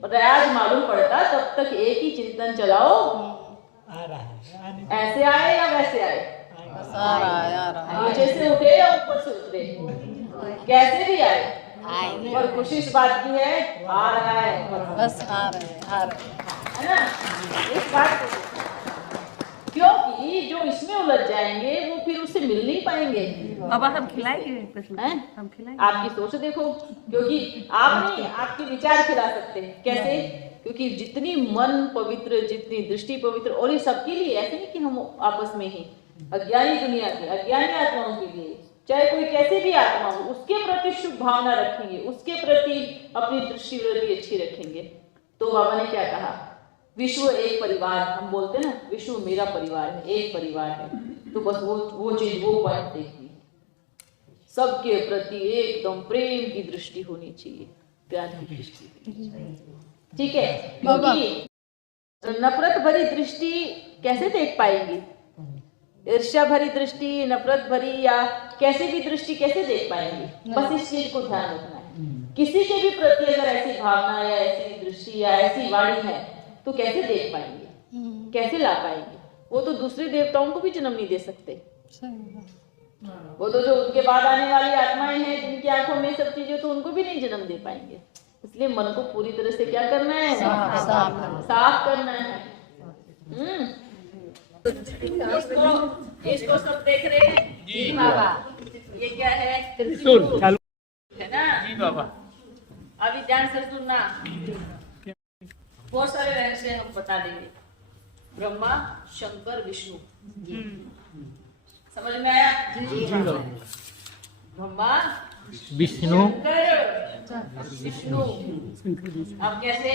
राज मालूम पड़ता तब तक एक ही चिंतन चलाओ, ऐसे आए या वैसे आए, नीचे से उठे या ऊपर से उतरे, कैसे भी आए, और खुशी इस बात की है आ रहा है, बस आ रहे है ना। इस बात को, क्योंकि जो इसमें उलझ जाएंगे वो फिर उससे मिल नहीं पाएंगे। अब हम खिलाएंगे, हम खिलाएंगे। आपकी सोच देखो, क्योंकि आप नहीं, आपके विचार खिला सकते हैं। कैसे? क्योंकि जितनी मन पवित्र, जितनी दृष्टि पवित्र, और ये सबके लिए, ऐसे नहीं कि हम आपस में ही, अज्ञानी दुनिया के, अज्ञानी आत्माओं के लिए, चाहे कोई कैसे भी आत्मा हो, उसके प्रति शुभ भावना रखेंगे, उसके प्रति अपनी दृष्टि वृत्ति अच्छी रखेंगे। तो बाबा ने क्या कहा, विश्व एक परिवार, हम बोलते हैं ना, विश्व मेरा परिवार है, एक परिवार है। तो बस वो चीज, वो पॉइंट देखिए, सबके प्रति एकदम प्रेम की दृष्टि होनी चाहिए, प्यार की दृष्टि। ठीक है, क्योंकि नफरत भरी दृष्टि कैसे देख पाएंगे, ईर्ष्या भरी दृष्टि, नफरत भरी या कैसे भी दृष्टि कैसे देख पाएंगे। बस इस चीज को ध्यान रखना है। किसी के भी प्रति अगर ऐसी भावना या ऐसी दृष्टि या ऐसी वाणी है तो कैसे देख पाएंगे, कैसे ला पाएंगे। वो तो दूसरे देवताओं को भी जन्म नहीं दे सकते। वो तो जो उनके बाद आने वाली आत्माएं हैं जिनकी आंखों में सब चीजें, तो उनको भी नहीं जन्म दे पाएंगे। इसलिए मन को पूरी तरह से क्या करना है, साफ करना है। इसको सब देख रहे हैं जी बाबा, ये क्या है, त्रिशूल है ना जी बाबा। अभी ध्यान से सुनना, बहुत सारे रहस्य हम बता देंगे। ब्रह्मा, शंकर, विष्णु, समझ में आया जी? ब्रह्मा, विष्णु, विष्णु। अब कैसे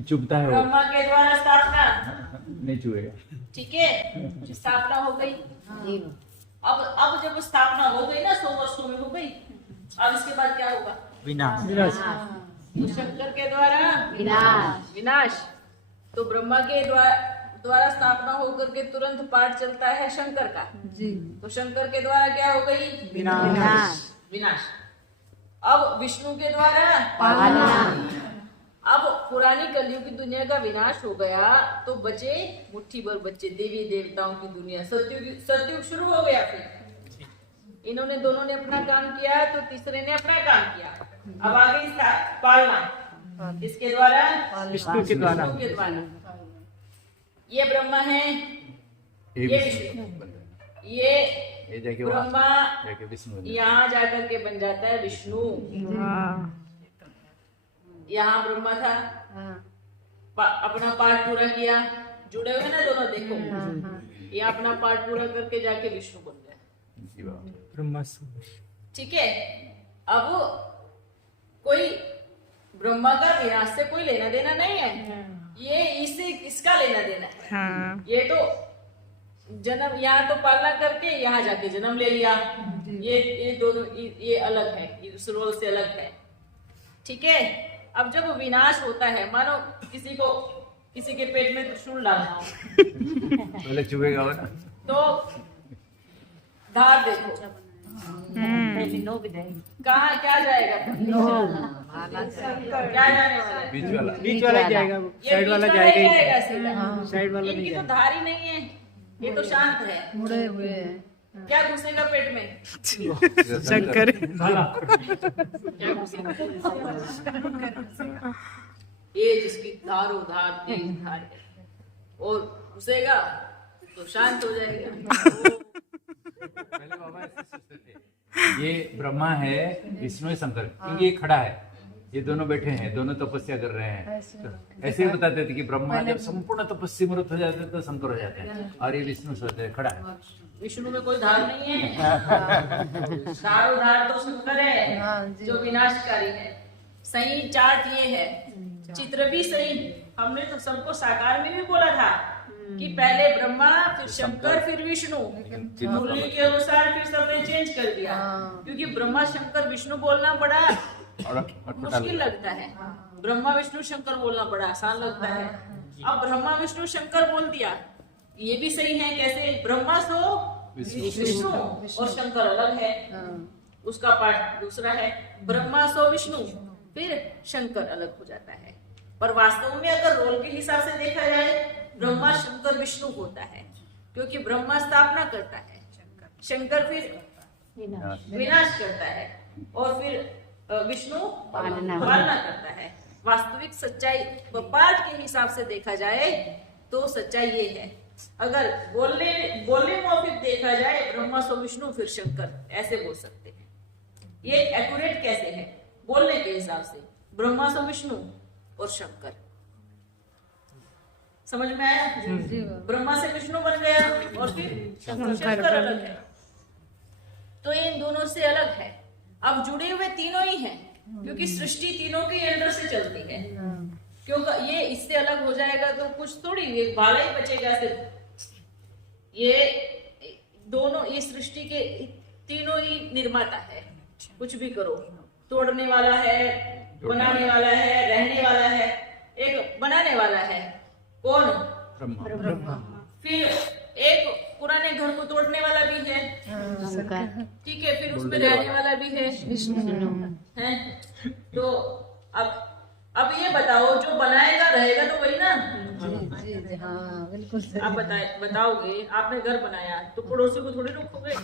चुभता है वो, ब्रह्मा के द्वारा स्थापना, नहीं चुभेगा। ठीक है, स्थापना हो गई। अब जब स्थापना हो गई ना, 100 वर्षों में हो गई, अब इसके बाद क्या होगा, विनाश। तो शंकर के द्वारा विनाश। तो ब्रह्मा के द्वारा स्थापना होकर के तुरंत पाठ चलता है शंकर का जी। तो शंकर के द्वारा क्या हो गई, विनाश। अब विष्णु के द्वारा पालना। अब पुरानी कलयुग की दुनिया का विनाश हो गया, तो बचे मुट्ठी भर बच्चे, देवी देवताओं की दुनिया। सतयुग शुरू हो गया। फिर इन्होंने दोनों ने अपना काम किया, तो तीसरे ने अपना काम किया। अब आ गई पालना, किसके द्वारा, विष्णु के द्वारा। ये ब्रह्मा है, ये विष्णु, ये ब्रह्मा, यहाँ जाकर के बन जाता है विष्णु। यहाँ ब्रह्मा था, अपना पाठ पूरा किया, जुड़े हुए ना दोनों, देखो ये अपना पाठ पूरा करके जाके विष्णु बन गया। ठीक है, अब कोई ब्रह्मा का विनाश से कोई लेना देना नहीं है, ये इससे इसका लेना देना है। ये तो जन्म, यहाँ तो पालना करके यहाँ जाके जन्म ले लिया, ये दोनों ये अलग है, इस रोल से अलग है। ठीक है, अब जब विनाश होता है, मानो किसी के पेट में त्रिशूल डालना हो, पहले चुभेगा वो ना, तो धार देखो कहाँ क्या जाएगा, क्या जाने वाला है, बीच वाला जाएगा, साइड वाला जाएगा सीधा, साइड वाला नहीं जाएगा। तो धार ही नहीं है, ये तो शांत है, मुड़े हुए हैं। क्या घुसेगा पेट में, शंकर। क्या घुसेगा, ये जिसकी धारो धार तेज धार है, और घुसेगा तो शांत हो जाएगा। पहले बाबा ऐसे सोचते थे, ये ब्रह्मा है, विष्णु है, शंकर, क्योंकि ये खड़ा है, ये दोनों बैठे हैं, दोनों तपस्या कर रहे हैं। तो ऐसे ही बताते थे कि ब्रह्मा जब संपूर्ण तपस्या मूर्त हो जाते हैं तो शंकर हो जाते हैं, और ये विष्णु सोचते हैं खड़ा है। विष्णु में कोई धार नहीं है, धारो धार तो शंकर है जो विनाशकारी है। सही चार्ट ये है, चित्र भी सही। हमने तो सबको साकार में भी बोला था कि पहले ब्रह्मा, फिर शंकर, फिर विष्णु। मुरली के अनुसार फिर सबने चेंज कर दिया, क्योंकि ब्रह्मा शंकर विष्णु बोलना बड़ा मुश्किल लगता है। ब्रह्मा विष्णु शंकर बोलना बड़ा आसान लगता है। अब ब्रह्मा विष्णु शंकर बोल दिया, ये भी सही है। कैसे? ब्रह्मा सो विष्णु और शंकर अलग है, उसका पार्ट दूसरा है। ब्रह्मा सो विष्णु, फिर शंकर अलग हो जाता है। पर वास्तव में अगर रोल के हिसाब से देखा जाए, ब्रह्मा शंकर विष्णु होता है, क्योंकि ब्रह्मा स्थापना करता है, शंकर फिर विनाश करता है, और फिर विष्णु पालना करता है। वास्तविक सच्चाई पाठ के हिसाब से देखा जाए तो सच्चाई ये है। अगर बोलने मौखिक देखा जाए, ब्रह्मा सो विष्णु फिर शंकर, ऐसे बोल सकते हैं। ये एक्यूरेट कैसे है? बोलने के हिसाब से ब्रह्मा सो विष्णु और शंकर। समझ में आया? ब्रह्मा से विष्णु बन गया और फिर शंकर अलग है, तो इन दोनों से अलग है। अब जुड़े हुए तीनों ही हैं, क्योंकि सृष्टि तीनों के अंडर से चलती है। क्योंकि ये इससे अलग हो जाएगा तो कुछ थोड़ी, ये भाला ही बचेगा सिर्फ। ये दोनों, ये सृष्टि के तीनों ही निर्माता है। कुछ भी करो, तोड़ने वाला है, बनाने वाला है, रहने वाला है, एक बनाने वाला है। कौन? ब्रह्मा। फिर एक पुराने घर को तोड़ने वाला भी है, ठीक है, फिर उसमें रहने वाला भी है, विष्णु है। तो अब ये बताओ, जो बनाएगा रहेगा तो वही ना? जी, हाँ, बिल्कुल। आप बताओगे, आपने घर बनाया तो पड़ोसी को थोड़ी रखोगे,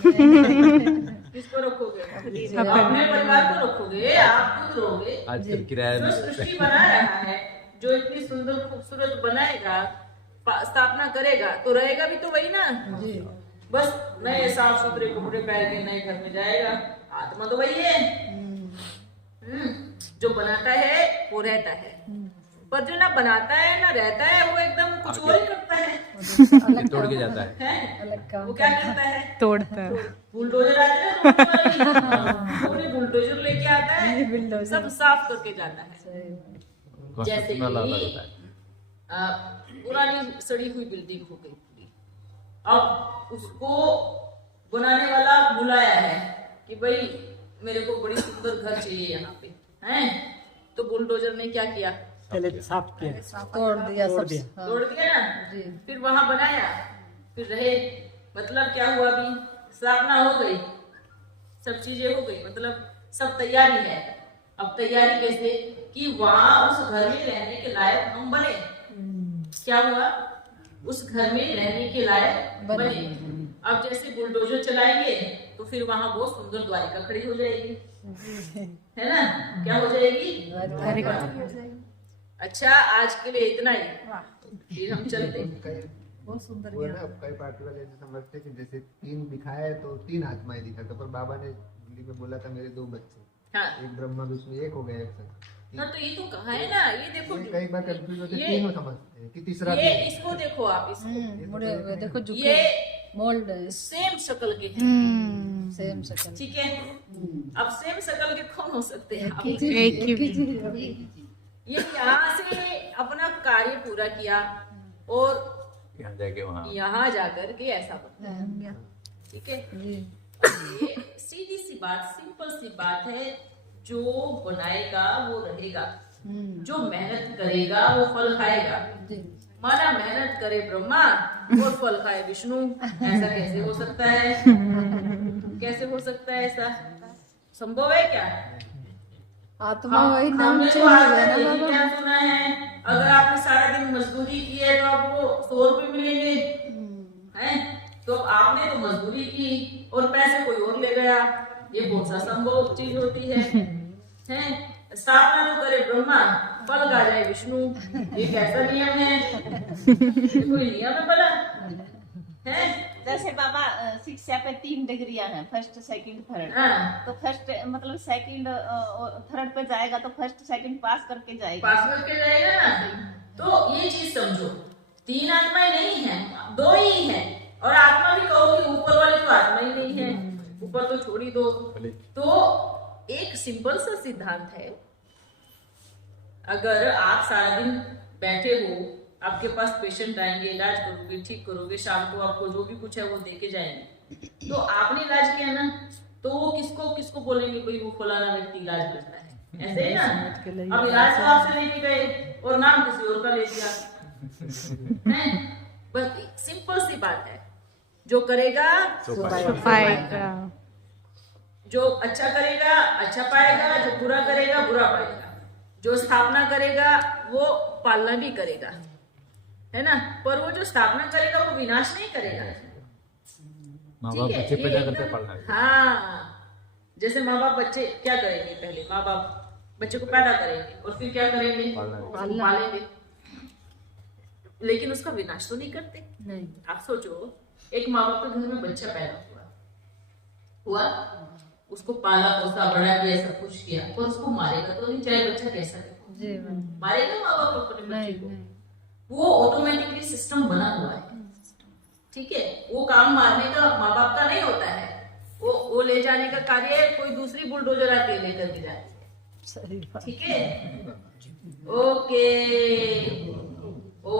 किसको रखोगे? अपने परिवार को रखोगे, आप खुद रहोगे। आजकल किराया जो सृष्टि बना रहा है, जो इतनी सुंदर खूबसूरत बनाएगा, स्थापना करेगा, तो रहेगा भी तो वही ना? बस नए साफ सुथरे कपड़े पहन के नए घर में जाएगा। आत्मा तो वही है। जो बनाता है वो रहता है, पर जो ना बनाता है ना रहता है, वो एकदम कुछ और ही करता है, तोड़ के जाता है। वो क्या करता है? तोड़ता है। बुलडोजर आते हैं, पूरे बुलडोजर लेके आता है, सब साफ करके जाता है। जैसे कि पुरानी सड़ी हुई बिल्डिंग हो गई पूरी, अब उसको बनाने वाला बुलाया है कि भाई मेरे को बड़ी सुंदर घर चाहिए यहाँ पे, हैं? तो बुलडोजर ने क्या किया? पहले साफ किया, तोड़ दिया, तोड़ दिया ना, फिर वहां बनाया, फिर रहे। मतलब क्या हुआ? अभी स्थापना हो गई, सब चीजें हो गई, मतलब सब तैयारी है। अब तैयारी कैसे कि वहां उस घर में रहने के लायक हम बने। क्या हुआ? उस घर में रहने के लायक बने। अब जैसे बुलडोजर चलाएंगे तो फिर वहां बहुत सुंदर द्वारिका खड़ी हो जाएगी, है ना? क्या हो जाएगी? अच्छा, आज के लिए इतना ही, फिर हम चलते। बहुत सुंदर वो ना, कई पार्टी वाले ऐसे समझते कि जैसे तीन दिखाया है तो तीन आत्माएं दिखाता, पर बाबा ने दिल्ली में बोला था मेरे दो बच्चे, हाँ। एक ब्रह्मा विष्णु एक हो गया, एक शंकर। हाँ, तो ये तो कहा है ना, ये देखो कई बार कंफ्यूज होते, तीनों समझते हैं कि तीसरा ये इसको देखो आप, इसको देखो, ये मोल्ड सेम शक्ल के हैं, सेम शक्ल, ठीक है। अब सेम शक्ल के कौन हो सकते हैं? ये यहाँ से अपना कार्य पूरा किया और यहाँ जाकर के ऐसा बना, ठीक है। ये सीधी सी बात, सिंपल सी बात है। जो बनाएगा वो रहेगा, जो मेहनत करेगा वो फल खाएगा। माना मेहनत करे ब्रह्मा और फल खाए विष्णु, ऐसा कैसे हो सकता है? कैसे हो सकता है? ऐसा संभव है क्या? आत्मा वही नाम हमने तो आज क्या सुना है, अगर आपने सारा दिन मजदूरी की है तो आपको 100 रुपए मिलेंगे, हैं? तो आपने तो मजदूरी की और पैसे कोई और ले गया, ये बहुत सा संभव चीज होती है। हैं? स्थापना तो करे ब्रह्मा फल खा जाए विष्णु, ये कैसा नियम है? कोई नियम है भला है? जैसे बाबा शिक्षा पे 3 डिग्रियां हैं, फर्स्ट सेकंड थर्ड। हाँ। तो फर्स्ट मतलब सेकंड थर्ड पे जाएगा तो फर्स्ट सेकंड पास करके जाएगा। पास करके जाएगा ना। तो ये चीज समझो, 3 आत्माएं नहीं है, 2 ही है। और आत्मा भी कहो कि ऊपर वाली तो आत्मा ही नहीं है, ऊपर तो छोड़ ही दो। तो एक सिंपल सा सिद्धांत है, अगर आप सारा दिन बैठे हो, आपके पास पेशेंट आएंगे, इलाज करोगे, ठीक करोगे, शाम को आपको जो भी कुछ है वो देके जाएंगे, तो आपने इलाज किया ना, तो वो किसको बोलेंगे भाई वो फलाना व्यक्ति इलाज करता है, ऐसे ही ना। अब इलाज तो आपसे लेके गए और नाम किसी और का ले दिया है। बस सिंपल सी बात है, जो करेगा सो पाएगा, जो अच्छा करेगा अच्छा पाएगा, जो बुरा करेगा बुरा पाएगा, जो स्थापना करेगा वो पालना भी करेगा, है ना। पर वो जो स्थापना करेगा वो विनाश नहीं करेगा। माँ बाप बच्चे पैदा करते पालना। हाँ, जैसे माँ बाप बच्चे क्या करेंगे, पहले माँ बाप बच्चे को पैदा करेंगे और फिर क्या करेंगे, पालेंगे, लेकिन उसका विनाश तो नहीं करते। नहीं। आप सोचो, एक माँ बाप के घर में बच्चा पैदा हुआ, उसको पाला पोसा बड़ा किया, सब कुछ किया, और उसको मारेगा तो नहीं, चाहे बच्चा कैसा है, मारेगा माँ बाप अपने बच्चे को? वो ऑटोमेटिकली सिस्टम बना हुआ है, ठीक है। वो काम मारने का माँ बाप का नहीं होता है, वो ले जाने का कार्य कोई दूसरी बुलडोजर आके लेकर के जाती है, ठीक है। ओके, ओ